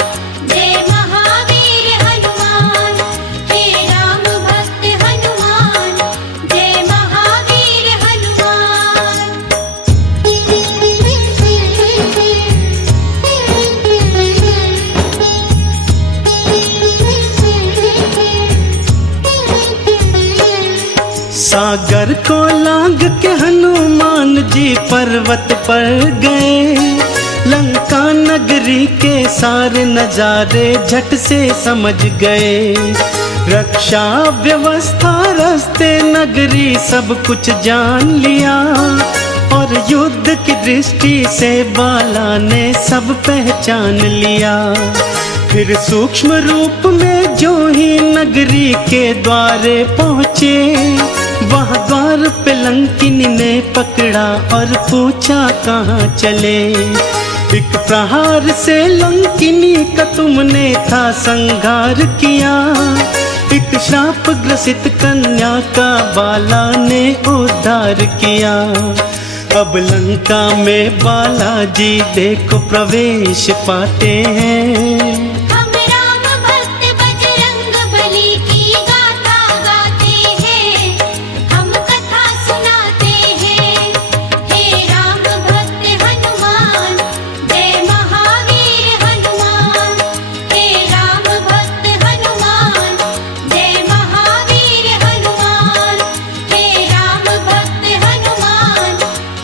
जय महावीर हनुमान। हे राम भक्त हनुमान, जय महावीर हनुमान। सागर को लांग के हनुमान जी पर्वत पर गए। लंका नगरी के सारे नजारे झट से समझ गए। रक्षा व्यवस्था रास्ते नगरी सब कुछ जान लिया। और युद्ध की दृष्टि से बाला ने सब पहचान लिया। फिर सूक्ष्म रूप में जो ही नगरी के द्वारे पहुँचे, वहाँ द्वार पे लंकिनी ने पकड़ा और पूछा कहाँ चले। एक प्रहार से लंकिनी का तुमने था संहार किया। एक श्राप ग्रसित कन्या का बाला ने उद्धार किया। अब लंका में बालाजी देखो प्रवेश पाते हैं। हम राम भक्त बजरंग बली की गाथा गाते हैं, हम कथा सुनाते हैं। हे राम भक्त हनुमान, जय महावीर हनुमान। हे राम भक्त हनुमान, जय महावीर हनुमान। हे राम भक्त हनुमान,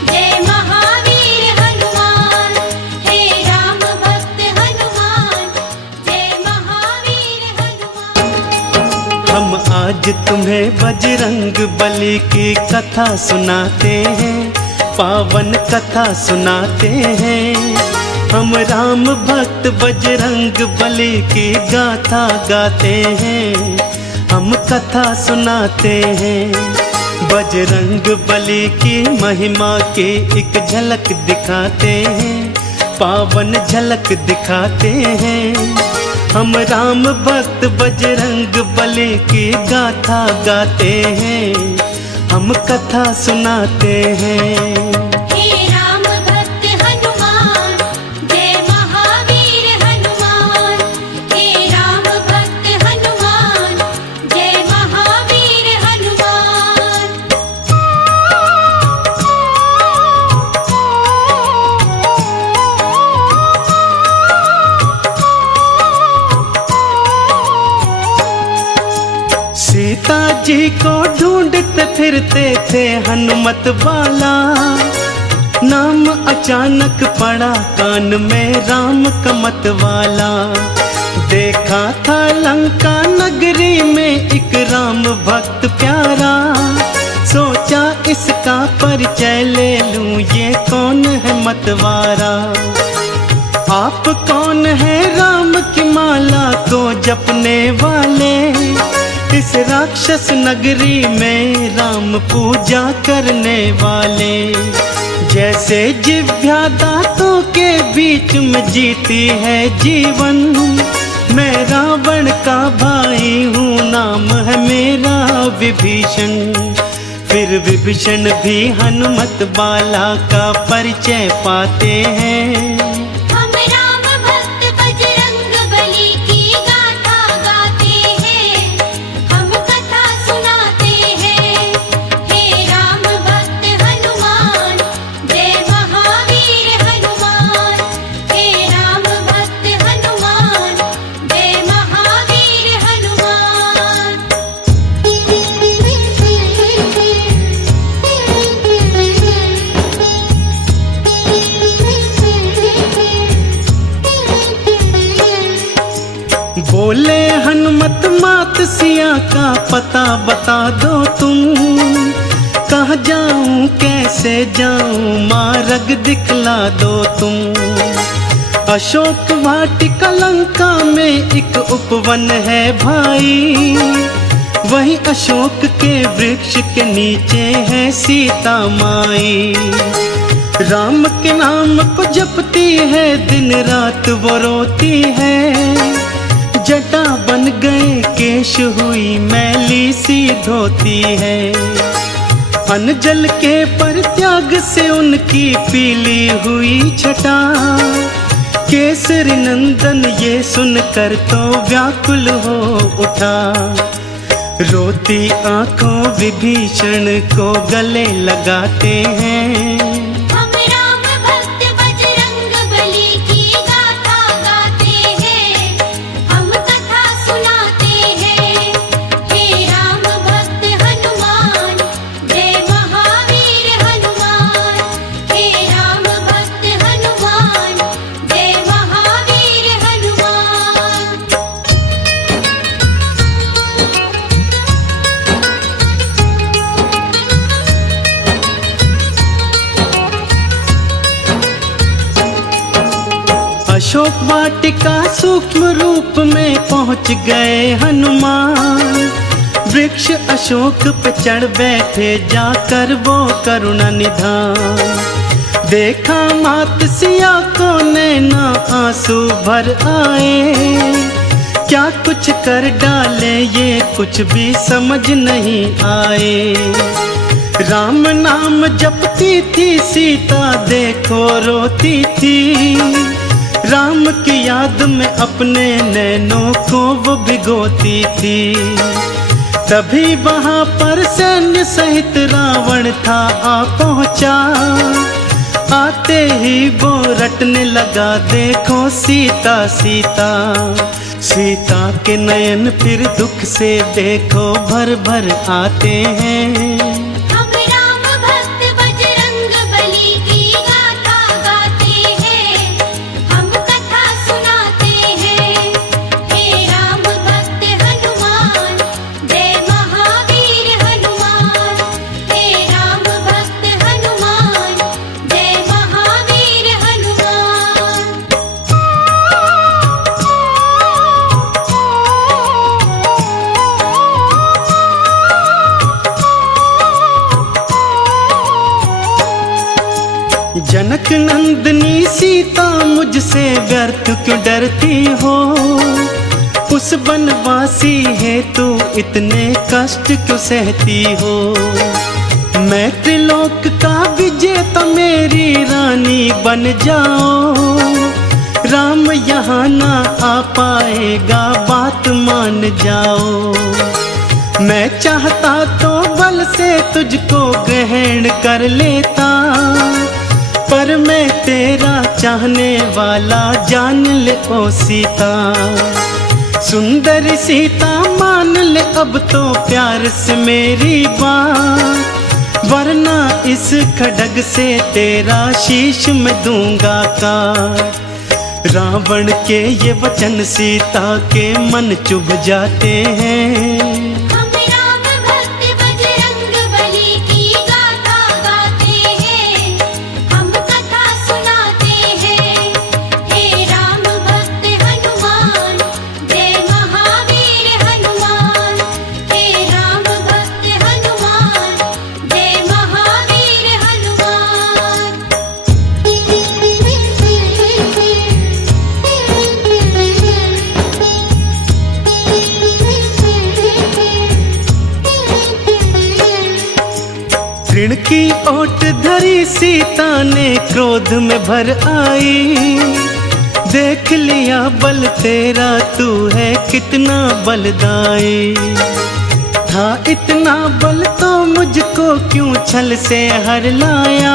जय महावीर हनुमान। हे राम भक्त हनुमान, जय महावीर हनुमान। हम आज तुम्हें बजरंग बली की कथा सुनाते हैं, पावन कथा सुनाते हैं। हम राम भक्त बजरंग बली की गाथा गाते हैं, हम कथा सुनाते हैं। बजरंग बली की महिमा की एक झलक दिखाते हैं, पावन झलक दिखाते हैं। हम राम भक्त बजरंग बली की गाथा गाते हैं, हम कथा सुनाते हैं। हे राम भक्त हनुमान, जय महावीर हनुमान। हे राम भक्त हनुमान, जय महावीर हनुमान। सीता जी को ढूंढते फिरते थे हनुमत बाला। नाम अचानक पड़ा कान में राम का मत वाला। देखा था लंका नगरी में एक राम भक्त प्यारा। सोचा इसका परिचय ले लूं, ये कौन है मतवारा। आप कौन है राम की माला को जपने वाले। इस राक्षस नगरी में राम पूजा करने वाले। जैसे जिव्या दांतों के बीच में जीती है जीवन। मैं रावण का भाई हूँ, नाम है मेरा विभीषण। फिर विभीषण भी हनुमत बाला का परिचय पाते हैं। हम राम भक्त बजरंग बली की गाथा गाते हैं, हम कथा सुनाते हैं। हे राम भक्त हनुमान, जय महावीर हनुमान। हे राम भक्त हनुमान, जय महावीर हनुमान। बोले हनुमत मात सिया का पता बता दो तुम। कहाँ जाऊं कैसे जाऊं मार्ग दिखला दो तुम। अशोक वाटिका लंका में एक उपवन है भाई, वही अशोक के वृक्ष के नीचे है सीता माई। राम के नाम को जपती है, दिन रात वो रोती है। जटा बन गए केश हुई मैली सी धोती है। अनजल के परित्याग से उनकी पीली हुई छटा। केसरी नंदन ये सुनकर तो व्याकुल हो उठा। रोती आंखों विभीषण को गले लगाते हैं। हम राम भक्त बजरंग बली की गाथा गाते हैं, हम कथा सुनाते हैं। हे राम भक्त हनुमान, जय महावीर हनुमान। हे राम भक्त हनुमान, जय महावीर हनुमान। अशोक वाटिका सूक्ष्म रूप में पहुंच गए हनुमान। वृक्ष अशोक पे चढ़ बैठे, जाकर वो करुणा निधान। देखा मात सिया को नैना आंसू भर आए। क्या कुछ कर डाले ये कुछ भी समझ नहीं आए। राम नाम जपती थी सीता, देखो रोती थी। राम की याद में अपने नैनों को वो भिगोती थी। तभी वहां पर सैन्य सहित रावण था आ पहुंचा। आते ही वो रटने लगा, देखो सीता सीता। सीता के नयन फिर दुख से देखो भर भर आते हैं। हम राम भक्त बजरंग बली की गाथा गाते हैं, हम कथा सुनाते हैं। हे राम भक्त हनुमान, जय महावीर हनुमान। हे राम भक्त हनुमान, जय महावीर हनुमान। जनक नंदनी सीता, मुझसे व्यर्थ क्यों डरती हो। उस बनवासी है तू इतने कष्ट क्यों सहती हो। मैं त्रिलोक का विजेता, मेरी रानी बन जाओ। राम यहाँ ना आ पाएगा, बात मान जाओ। मैं चाहता तो बल से तुझको ग्रहण कर लेता, पर मैं तेरा चाहने वाला जान ले ओ सीता। सुंदर सीता मान ले अब तो प्यार से मेरी बात, वरना इस खड्ग से तेरा शीश मैं दूंगा काट। रावण के ये वचन सीता के मन चुभ जाते हैं। हम राम भक्त बजरंग बली की गाथा गाते हैं, हम कथा सुनाते हैं। हे राम भक्त हनुमान, जय महावीर हनुमान। हे राम भक्त हनुमान, जय महावीर हनुमान। ऋण की ओट धरी सीता ने क्रोध में भर आई। देख लिया बल तेरा, तू है कितना बलदाई। था इतना बल तो मुझको क्यों छल से हर लाया।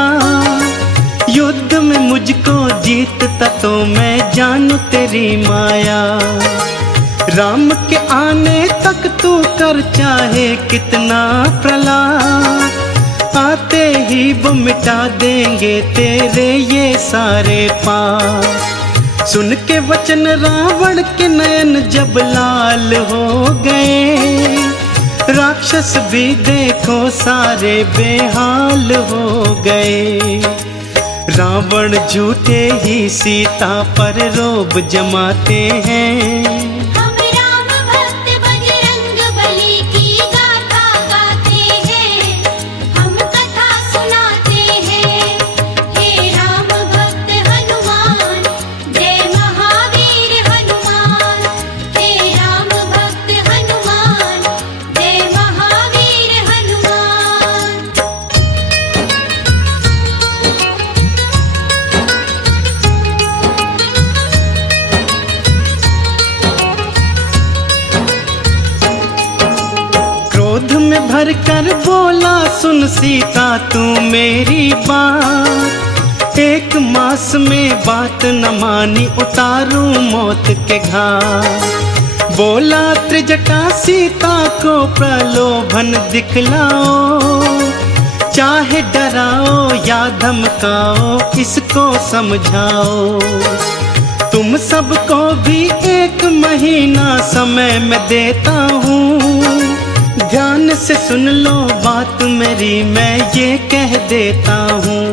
युद्ध में मुझको जीतता तो मैं जानू तेरी माया। राम के आने तक तू कर चाहे कितना प्रलाप, आते ही वो मिटा देंगे तेरे ये सारे पाप। सुन के वचन रावण के नयन जब लाल हो गए। राक्षस भी देखो सारे बेहाल हो गए। रावण झूठे ही सीता पर रोब जमाते हैं। हम राम भक्त बजरंग बली की गाथा गाते हैं, हम कथा सुनाते हैं। हे राम भक्त हनुमान, जय महावीर हनुमान। हे राम भक्त हनुमान, जय महावीर हनुमान। क्रोध में भर कर बोला सुन सीता तू मेरी बात, एक मास में बात न मानी उतारूं मौत के घाट। बोला त्रिजटा सीता को प्रलोभन दिखलाओ, चाहे डराओ या धमकाओ इसको समझाओ। तुम सबको भी 1 महीना समय मैं देता हूँ, ध्यान से सुन लो बात मेरी मैं ये कह देता हूँ।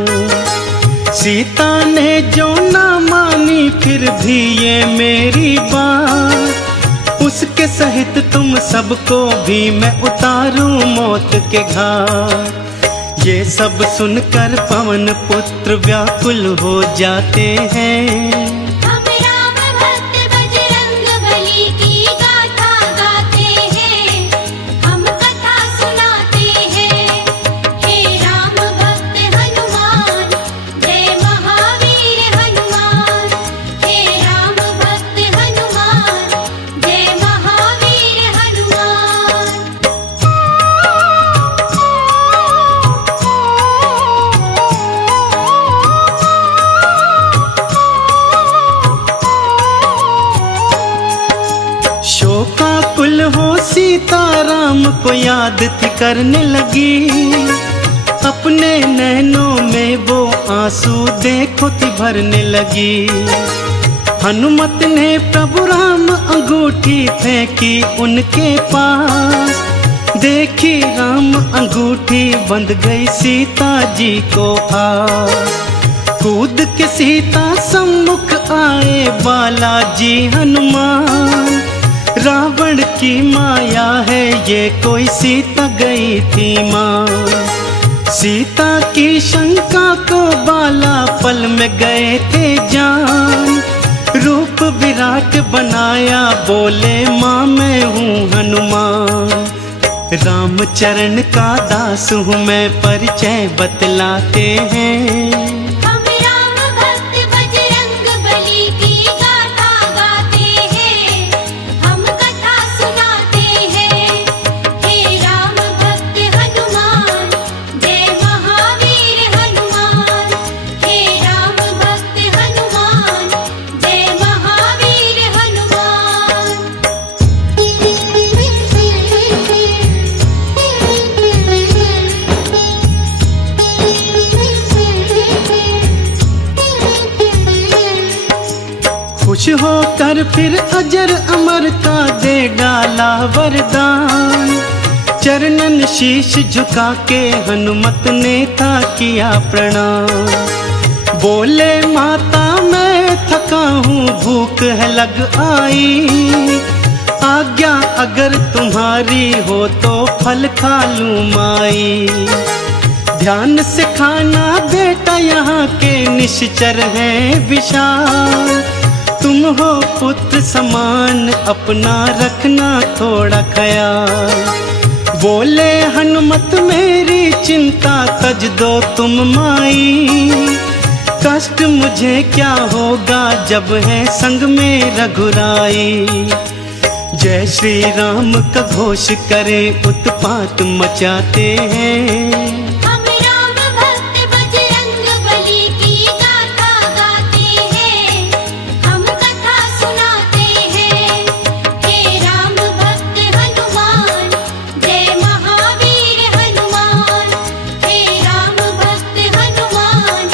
सीता ने जो ना मानी फिर भी ये मेरी बात, उसके सहित तुम सबको भी मैं उतारूं मौत के घाट। ये सब सुनकर पवन पुत्र व्याकुल हो जाते हैं। हम राम भक्त बजरंग बली की गाथा गाते हैं, हम कथा सुनाते हैं। हे राम भक्त हनुमान, जय महावीर हनुमान। हे राम भक्त हनुमान, जय महावीर हनुमान। शोकाकुल हो सीता राम को याद थी करने लगी, अपने नैनों में वो आंसू देखो थी भरने लगी। हनुमत ने प्रभु राम अंगूठी फेंकी उनके पास, देखी राम अंगूठी बंध गई सीता जी को पास। कूद के सीता सम्मुख आए बालाजी हनुमान, रावण की माया है ये कोई सीता गई थी माँ। सीता की शंका को बाला पल में गए थे जान, रूप विराट बनाया बोले माँ मैं हूँ हनुमान। रामचरण का दास हूँ मैं परिचय बतलाते हैं। हम राम भक्त बजरंग बली की गाथा गाते हैं, हम कथा सुनाते हैं। हे राम भक्त हनुमान, जय महावीर हनुमान। हे राम भक्त हनुमान, जय महावीर हनुमान। खुश होकर फिर अजर अमर का दे डाला वरदान, चरणन शीश झुका के हनुमत ने था किया प्रणाम। बोले माता मैं थका हूँ भूख है लग आई, आज्ञा अगर तुम्हारी हो तो फल खा लूँ माई। ध्यान से खाना बेटा यहाँ के निश्चर हैं विशाल, तुम हो पुत्र समान अपना रखना थोड़ा ख्याल। बोले हनुमत मेरी चिंता तज दो तुम माई, कष्ट मुझे क्या होगा जब है संग में रघुराई। जय श्री राम का घोष करे उत्पात मचाते हैं। हम राम भक्त बजरंग बली की गाथा गाते हैं, हम कथा सुनाते हैं। हे राम भक्त हनुमान, जय महावीर हनुमान। हे राम भक्त हनुमान,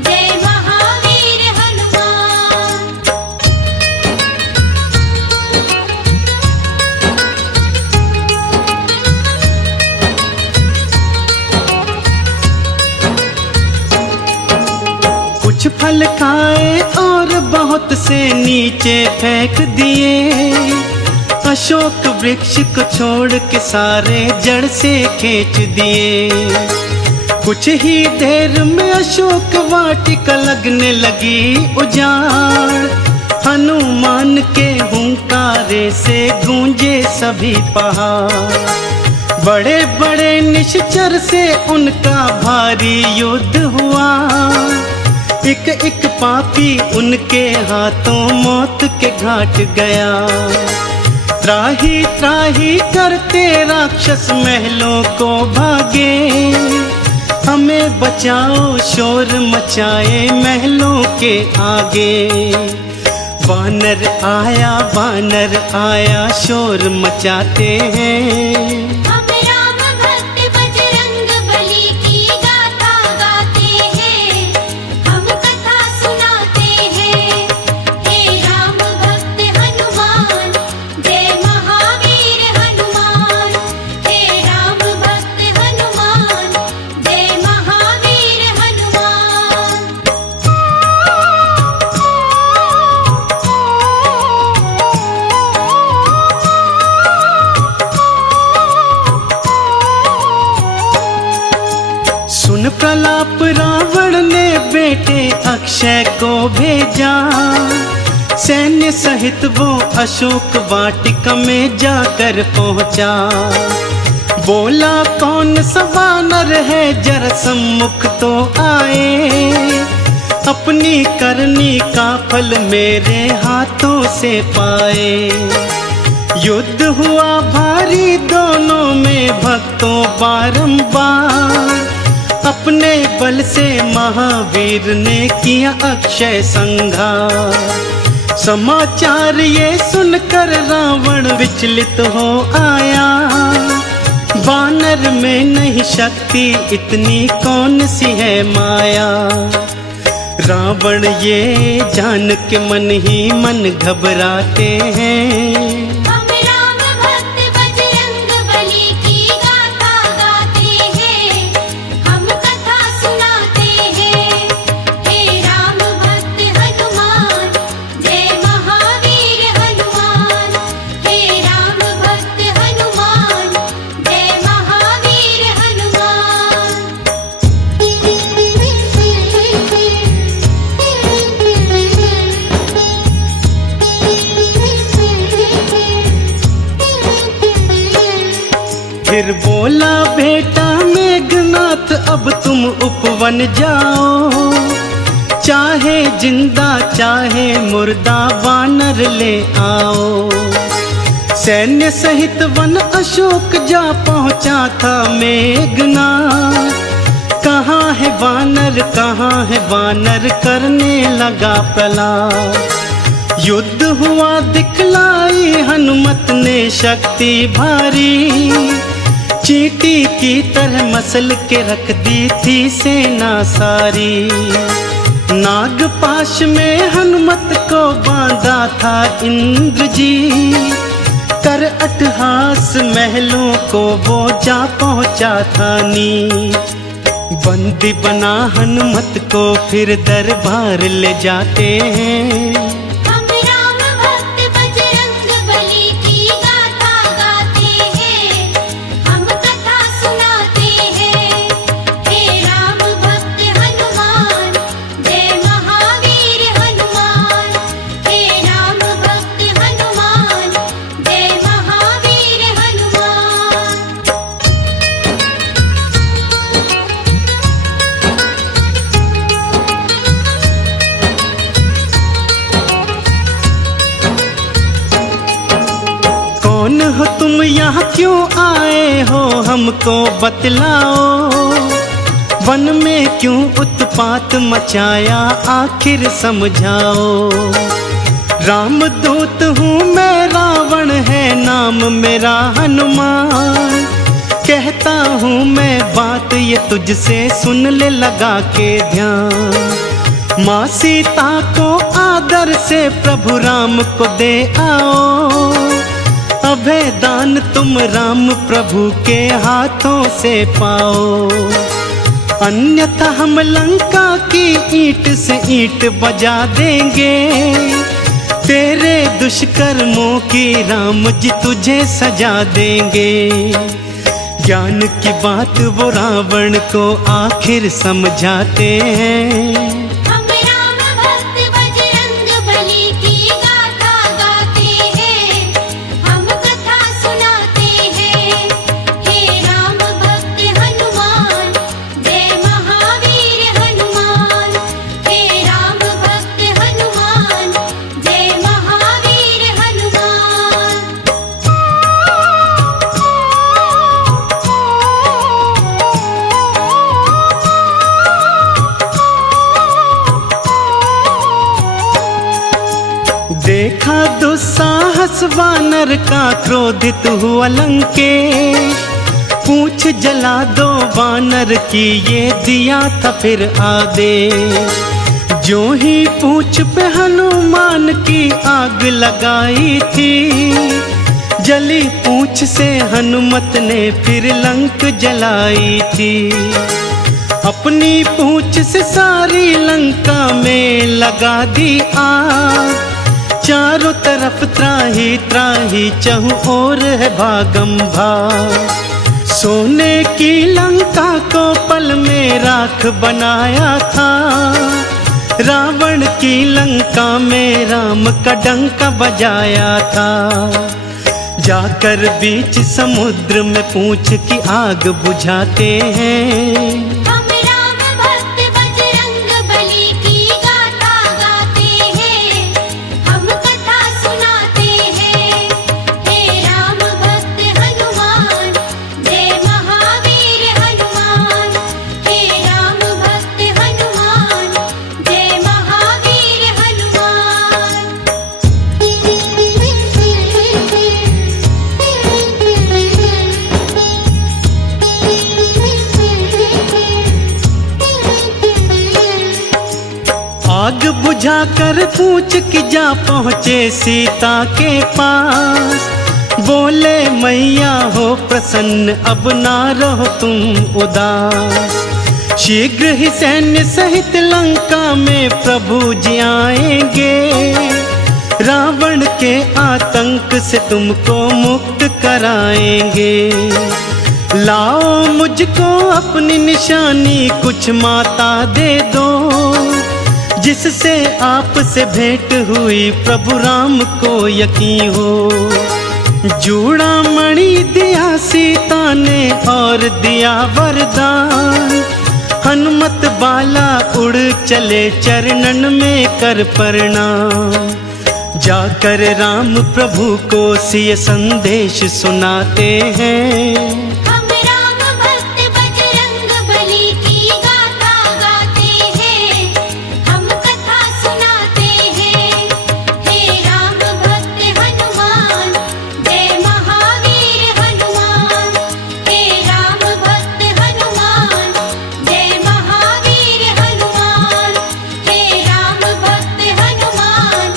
जय महावीर हनुमान। कुछ फल खाए और बहुत से नीचे फेंक दिए। अशोक वृक्ष को छोड़ के सारे जड़ से खींच दिए। कुछ ही देर में अशोक वाटिका लगने लगी उजाड़। हनुमान के हुंकारे से गूंजे सभी पहाड़। बड़े बड़े निश्चर से उनका भारी युद्ध हुआ। एक एक पापी उनके हाथों मौत के घाट गया। त्राही त्राही करते राक्षस महलों को भागे। हमें बचाओ शोर मचाए महलों के आगे। वानर आया शोर मचाते हैं। हम राम भक्त बजरंग बली की गाथा गाते हैं। हम कथा सुनाते हैं। हे राम भक्त हनुमान, जय महावीर हनुमान। हे राम भक्त हनुमान, जय महावीर हनुमान। सुन प्रलाप रावण ने बेटे अक्षय को भेजा। सैन्य सहित वो अशोक वाटिका में जाकर पहुंचा। बोला कौन सा वानर है जरा सम्मुख तो आए। अपनी करनी का फल मेरे हाथों से पाए। युद्ध हुआ भारी दोनों में भक्तों बारंबार। अपने बल से महावीर ने किया अक्षय संहार। समाचार ये सुनकर रावण विचलित हो आया। वानर में नहीं शक्ति इतनी कौन सी है माया। रावण ये जान के मन ही मन घबराते हैं। हम राम भक्त बजरंग बली की गाथा गाते हैं। हम कथा सुनाते हैं। हे राम भक्त हनुमान, जय महावीर हनुमान। हे राम भक्त हनुमान, जय महावीर हनुमान। फिर बोला बेटा मेघनाथ अब तुम उपवन जाओ। चाहे जिंदा चाहे मुर्दा वानर ले आओ। सैन्य सहित वन अशोक जा पहुंचा था मेघनाथ। कहाँ है वानर करने लगा प्रलाप। युद्ध हुआ दिखलाई हनुमत ने शक्ति भारी। चींटी की तरह मसल के रख दी थी सेना सारी। नागपाश में हनुमत को बांधा था इंद्र जी। कर अट्टहास महलों को वो जा पहुंचा था नीच। बंदी बना हनुमत को फिर दरबार ले जाते हैं। हम राम भक्त बजरंग बली की गाथा गाते हैं। हम कथा सुनाते हैं। हे राम भक्त हनुमान, जय महावीर हनुमान। हे राम भक्त हनुमान, जय महावीर हनुमान। कौन हो तुम यहाँ क्यों आए हो हमको बतलाओ। वन में क्यों उत्पात मचाया आखिर समझाओ। रामदूत हूँ मैं रावण है नाम मेरा हनुमान। कहता हूँ मैं बात ये तुझसे सुन ले लगा के ध्यान। माँ सीता को आदर से प्रभु राम को दे आओ। अभय दान तुम राम प्रभु के हाथों से पाओ। अन्यथा हम लंका की ईंट से ईंट बजा देंगे। तेरे दुष्कर्मों की राम जी तुझे सजा देंगे। ज्ञान की बात वो रावण को आखिर समझाते हैं। हम राम भक्त बजरंग बली की गाथा गाते हैं, हम कथा सुनाते हैं। हे राम भक्त हनुमान, जय महावीर हनुमान। हे राम भक्त हनुमान, जय महावीर हनुमान। देखा दुस्साहस वानर का, क्रोधित हुआ लंकेश। पूछ जला दो वानर की, ये दिया था फिर आदेश। जो ही पूछ पे हनुमान की आग लगाई थी, जली पूछ से हनुमत ने फिर लंक जलाई थी। अपनी पूछ से सारी लंका में लगा दी आग। चारों तरफ त्राही त्राही, चहुं ओर है भागम भाग। सोने की लंका को पल में राख बनाया था। रावण की लंका में राम का डंका बजाया था। जाकर बीच समुद्र में पूछ की आग बुझाते हैं। हम राम भक्त बजरंग बली की गाथा गाते हैं, हम कथा सुनाते हैं। हे राम भक्त हनुमान, जय महावीर हनुमान। हे राम भक्त हनुमान, जय महावीर हनुमान। आग बुझाकर पूछ की जा पहुँचे सीता के पास। बोले मैया हो प्रसन्न, अब ना रहो तुम उदास। शीघ्र ही सैन्य सहित लंका में प्रभु जी आएंगे। रावण के आतंक से तुमको मुक्त कराएंगे। लाओ मुझको अपनी निशानी, कुछ माता दे दो। जिससे आपसे भेंट हुई प्रभु राम को यकीन हो। जूड़ा मणि दिया सीता ने और दिया वरदान। हनुमत बाला उड़ चले चरणन में कर प्रणाम। जाकर राम प्रभु को सिय संदेश सुनाते हैं। हम राम भक्त बजरंग बली की गाथा गाते हैं, हम कथा सुनाते हैं। हे राम भक्त हनुमान, जय महावीर हनुमान। हे राम भक्त हनुमान, जय महावीर हनुमान। हे राम भक्त हनुमान,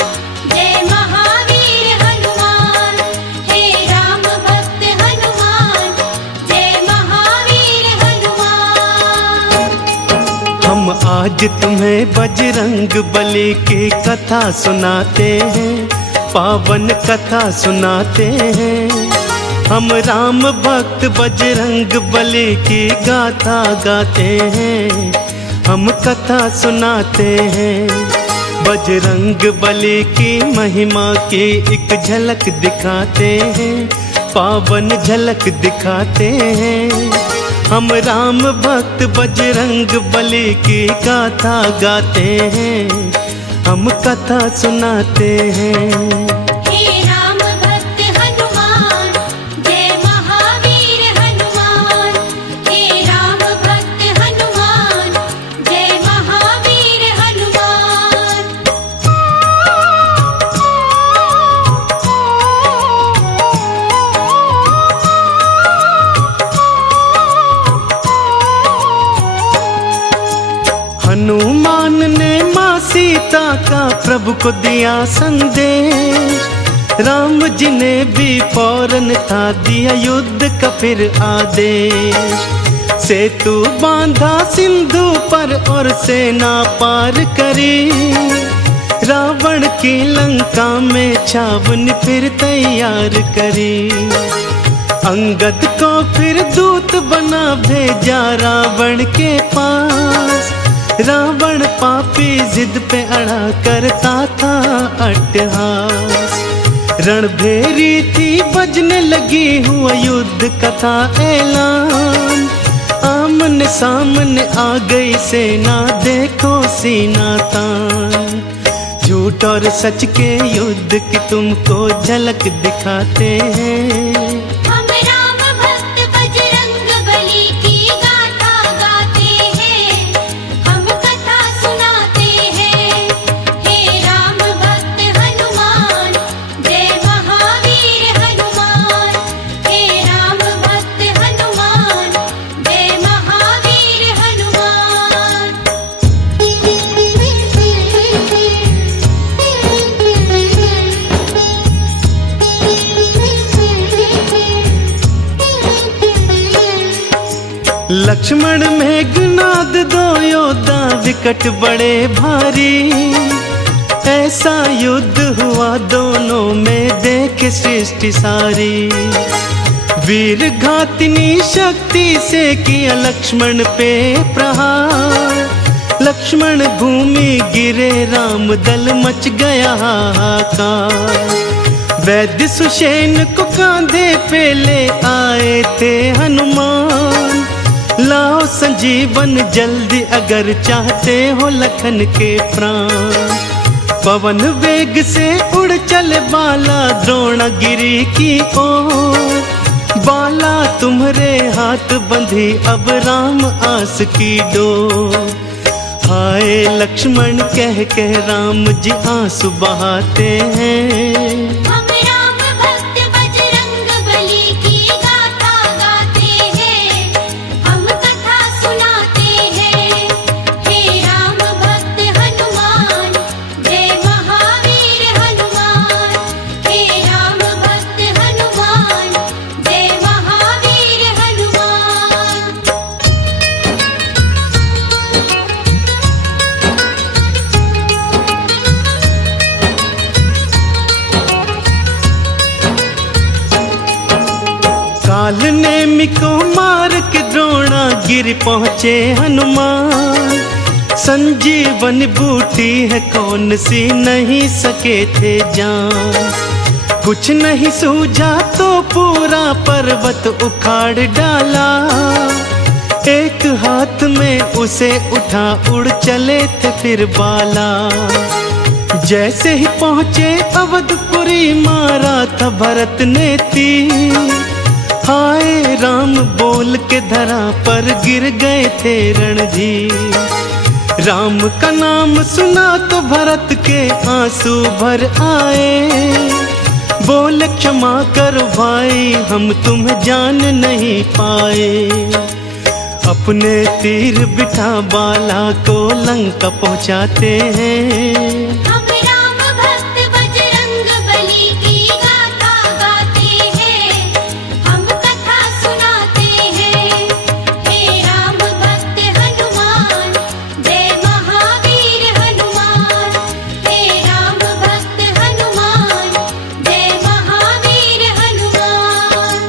जय महावीर हनुमान। हे राम भक्त हनुमान, जय महावीर हनुमान। हम आज तुम्हें बजरंग बली की कथा सुनाते हैं, पावन कथा सुनाते हैं। हम राम भक्त बजरंग बली की गाथा गाते हैं, हम कथा सुनाते हैं। बजरंग बली की महिमा की एक झलक दिखाते हैं, पावन झलक दिखाते हैं। हम राम भक्त बजरंग बली की गाथा गाते हैं, हम कथा सुनाते हैं। हे राम भक्त हनुमान, जय महावीर हनुमान। हे राम भक्त हनुमान, जय महावीर हनुमान। हनुमान ने माँ सीता का प्रभु को दिया संदेश। राम जी ने भी फौरन था दिया युद्ध का फिर आदेश। सेतु बांधा सिंधु पर और सेना पार करी, रावण की लंका में छावनी फिर तैयार करी। अंगद को फिर दूत बना भेजा रावण के पास, रावण पापी जिद पे अड़ा करता था अट्टहास। रणभेरी थी बजने लगी हुआ युद्ध कथा ऐलान, आमने सामने आ गई सेना देखो सीना तान। झूठ और सच के युद्ध की तुमको झलक दिखाते हैं, हम राम भक्त बजरंग बली की गाथा गाते हैं, हम कथा सुनाते हैं। हे राम भक्त हनुमान, जय महावीर हनुमान। हे राम भक्त हनुमान, जय महावीर हनुमान। लक्ष्मण मेघनाद दो योद्धा विकट बड़े भारी, ऐसा युद्ध हुआ दोनों में देख सृष्टि सारी। वीर घातिनी शक्ति से किया लक्ष्मण पे प्रहार, लक्ष्मण भूमि गिरे राम दल मच गया हाहाकार। वैद्य सुषेण को कांधे पे ले आए थे हनुमान, लाओ संजीवन जल्दी अगर चाहते हो लखन के प्राण। पवन वेग से उड़ चले बाला द्रोणगिरी की ओर, बाला तुम्हारे हाथ बंधी अब राम आस की डोर। हाय लक्ष्मण कह कह राम जी आंसू बहाते हैं, हम राम भक्त बजरंग बली की गाथा गाते हैं, हम कथा सुनाते हैं। हे राम भक्त हनुमान, जय महावीर हनुमान। हे राम भक्त हनुमान, जय महावीर हनुमान। काल नेमि को मार के द्रोणा गिर पहुँचे हनुमान। संजीवन बूटी है कौन सी नहीं सके थे जान, कुछ नहीं सूझा तो पूरा पर्वत उखाड़ डाला। एक हाथ में उसे उठा उड़ चले थे फिर बाला। जैसे ही पहुँचे अवधपुरी मारा था भरत ने तीर, हाय राम बोल के धरा पर गिर गए थे रणधीर। राम का नाम सुना तो भरत के आंसू भर आए, बोले क्षमा करो भाई हम तुम्हें जान नहीं पाए। अपने तीर बिठा बाला को लंका पहुंचाते हैं, हम राम भक्त बजरंग बली की गाथा गाते हैं, हम कथा सुनाते हैं। हे राम भक्त हनुमान, जय महावीर हनुमान। हे राम भक्त हनुमान, जय महावीर हनुमान।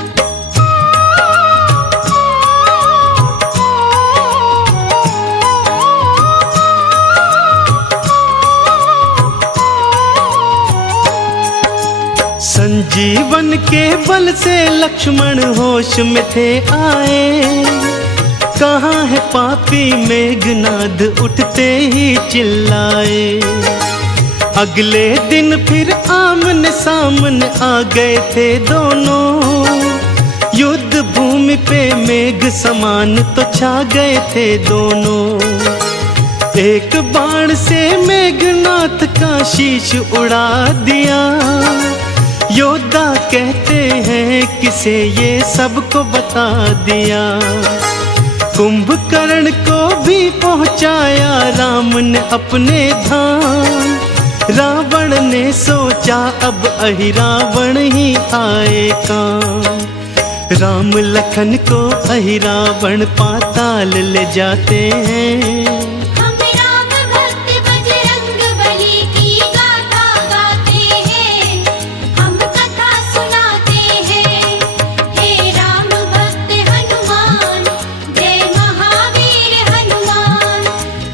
संजीवन के बल से लक्ष्मण होश में थे आए। कहाँ है पापी मेघनाद उठते ही चिल्लाए। अगले दिन फिर आमने सामने आ गए थे दोनों, युद्ध भूमि पे मेघ समान तो छा गए थे दोनों। एक बाण से मेघनाथ का शीश उड़ा दिया, योद्धा कहते हैं किसे ये सबको बता दिया। कुंभकर्ण को भी पहुंचाया राम ने अपने धाम। रावण ने सोचा अब अहि रावण ही आए काम। राम लखन को अहिरावण पाताल ले जाते हैं। हम राम भक्त बजरंग बली की गाथा गाते हैं, हम कथा सुनाते हैं। हे राम भक्त हनुमान, जय महावीर हनुमान।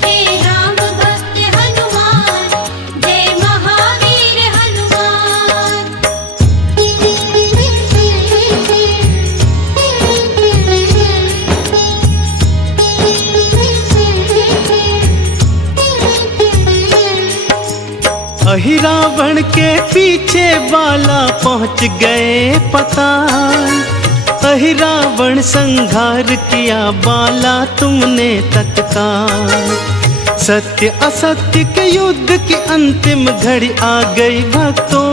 हे राम भक्त हनुमान, जय महावीर हनुमान। अहिरावण के पीछे बाला पहुंच गए पताल। अहिरावण संघार किया बाला तुमने तत्काल। सत्य असत्य के युद्ध की अंतिम घड़ी आ गई भक्तों।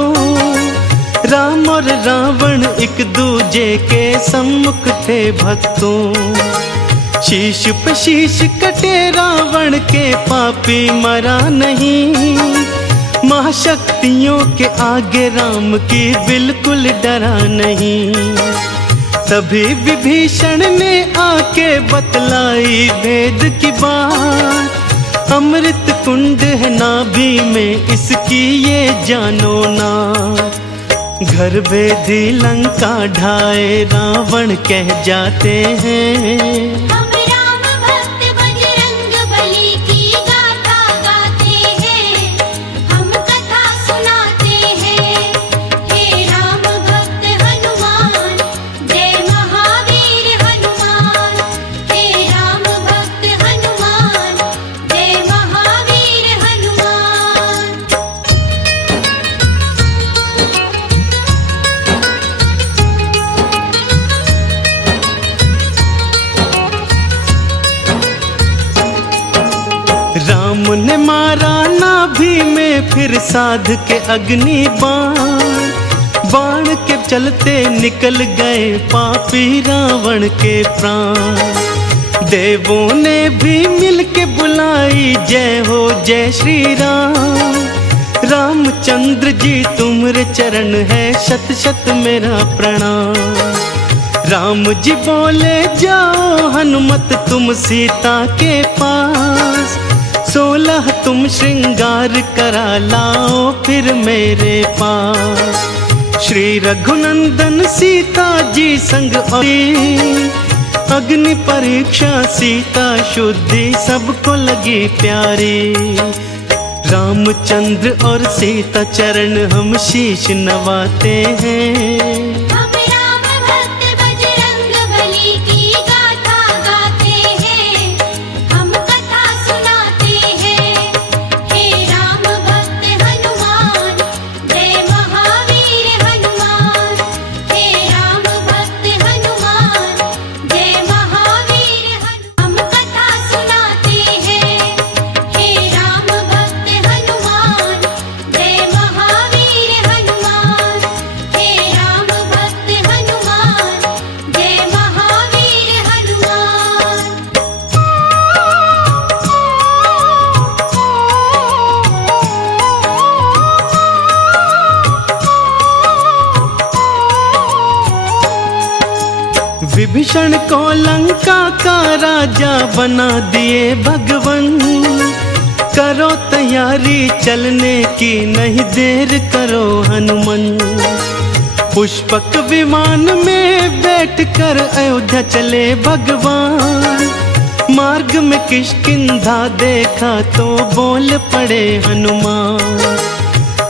राम और रावण एक दूजे के सम्मुख थे भक्तों। शीश पे शीश कटे रावण के, पापी मरा नहीं। महाशक्तियों के आगे राम की बिल्कुल डरा नहीं। तभी विभीषण ने आके बतलाई भेद की बात। अमृत कुंड है नाभि में इसकी ये जानो ना। घर भेदी लंका ढाए रावण कह जाते हैं। हम राम भक्त बजरंग बली की गाथा गाते हैं, हम कथा सुनाते हैं। हे राम भक्त हनुमान, जय महावीर हनुमान। हे राम भक्त हनुमान, जय महावीर हनुमान। राम ने मारा नाभि में फिर साध के अग्नि बाण। बाण के चलते निकल गए पापी रावण के प्राण। देवों ने भी मिल के बुलाई जय हो जय श्री राम। रामचंद्र जी तुम्हारे चरण है शत शत मेरा प्रणाम। राम जी बोले जाओ हनुमत तुम सीता के पास। 16 तुम श्रृंगार करा लाओ फिर मेरे पास। श्री रघुनंदन सीता जी संग आई। अग्नि परीक्षा सीता शुद्धि सबको लगी प्यारी। रामचंद्र और सीता चरण हम शीश नवाते हैं। हम राम भक्त बजरंग बली की गाथा गाते हैं, हम कथा सुनाते हैं। हे राम भक्त हनुमान, जय महावीर हनुमान। हे राम भक्त हनुमान, जय महावीर हनुमान। हम कथा सुनाते हैं। हे राम भक्त हनुमान, जय महावीर हनुमान। हे राम भक्त हनुमान, जय महावीर हनुमान। विभीषण को लंका का राजा बना दिए भगवन। करो तैयारी चलने की नहीं देर करो हनुमान। पुष्पक विमान में बैठकर अयोध्या चले भगवान। मार्ग में किष्किंधा देखा तो बोल पड़े हनुमान।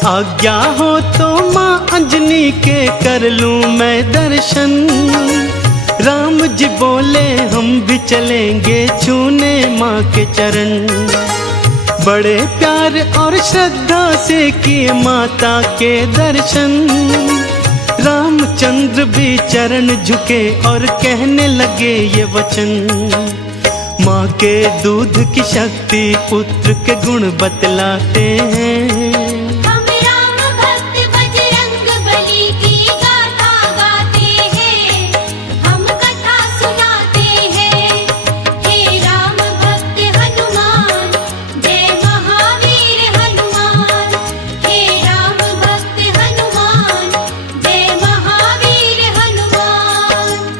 आज्ञा हो तो माँ अंजनी के कर लूं मैं दर्शन। राम जी बोले हम भी चलेंगे छूने माँ के चरण। बड़े प्यार और श्रद्धा से किए माता के दर्शन। रामचंद्र भी चरण झुके और कहने लगे ये वचन। माँ के दूध की शक्ति पुत्र के गुण बतलाते हैं। हम राम भक्त बजरंग बली की गाथा गाते हैं, हम कथा सुनाते हैं। हे राम भक्त हनुमान, जय महावीर हनुमान। हे राम भक्त हनुमान, जय महावीर हनुमान।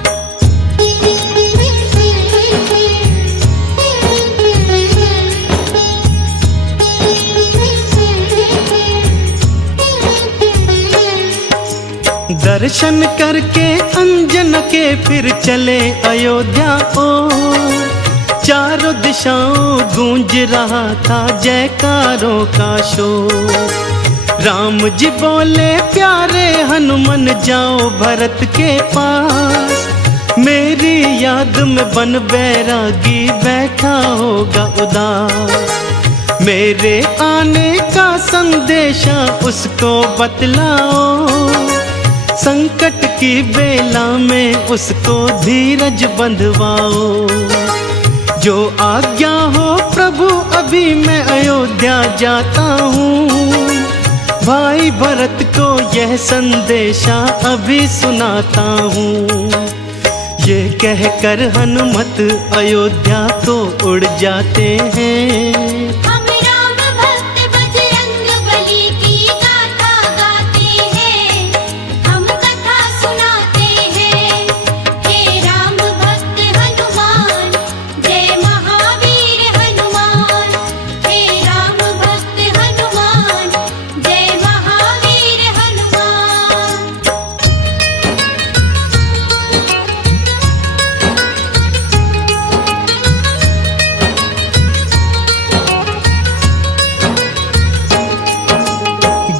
दर्शन करके अंजन के फिर चले अयोध्या ओ। चारों दिशाओं गूंज रहा था जयकारों का शोर। राम जी बोले प्यारे हनुमान जाओ भरत के पास। मेरी याद में बन बैरागी बैठा होगा उदास। मेरे आने का संदेशा उसको बतलाओ। संकट की बेला में उसको धीरज बंधवाओ। जो आज्ञा हो प्रभु अभी मैं अयोध्या जाता हूँ। भाई भरत को यह संदेशा अभी सुनाता हूँ। ये कहकर हनुमत अयोध्या को उड़ जाते हैं। हम राम भक्त बजरंग बली की गाथा गाते हैं। हम कथा सुनाते हैं। हे राम भक्त हनुमान जय महावीर हनुमान। हे राम भक्त हनुमान जय महावीर हनुमान।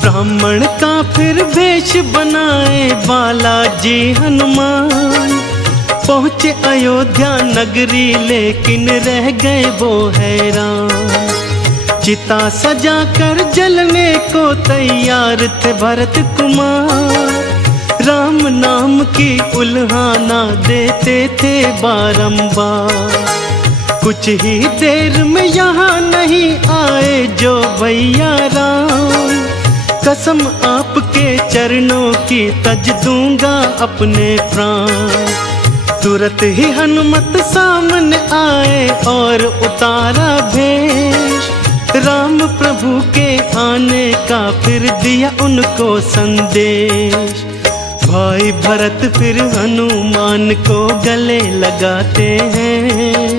ब्राह्मण का फिर वेश बनाए बालाजी हनुमान। पहुँचे अयोध्या नगरी लेकिन रह गए वो हैरान। चिता सजा कर जलने को तैयार थे भरत कुमार। राम नाम की उल्हाना देते थे बारंबार। कुछ ही देर में यहाँ नहीं आए जो भैया राम। कसम आपके चरणों की तज दूंगा अपने प्राण। तुरंत ही हनुमत सामने आए और उतारा भेष। राम प्रभु के आने का फिर दिया उनको संदेश। भाई भरत फिर हनुमान को गले लगाते हैं।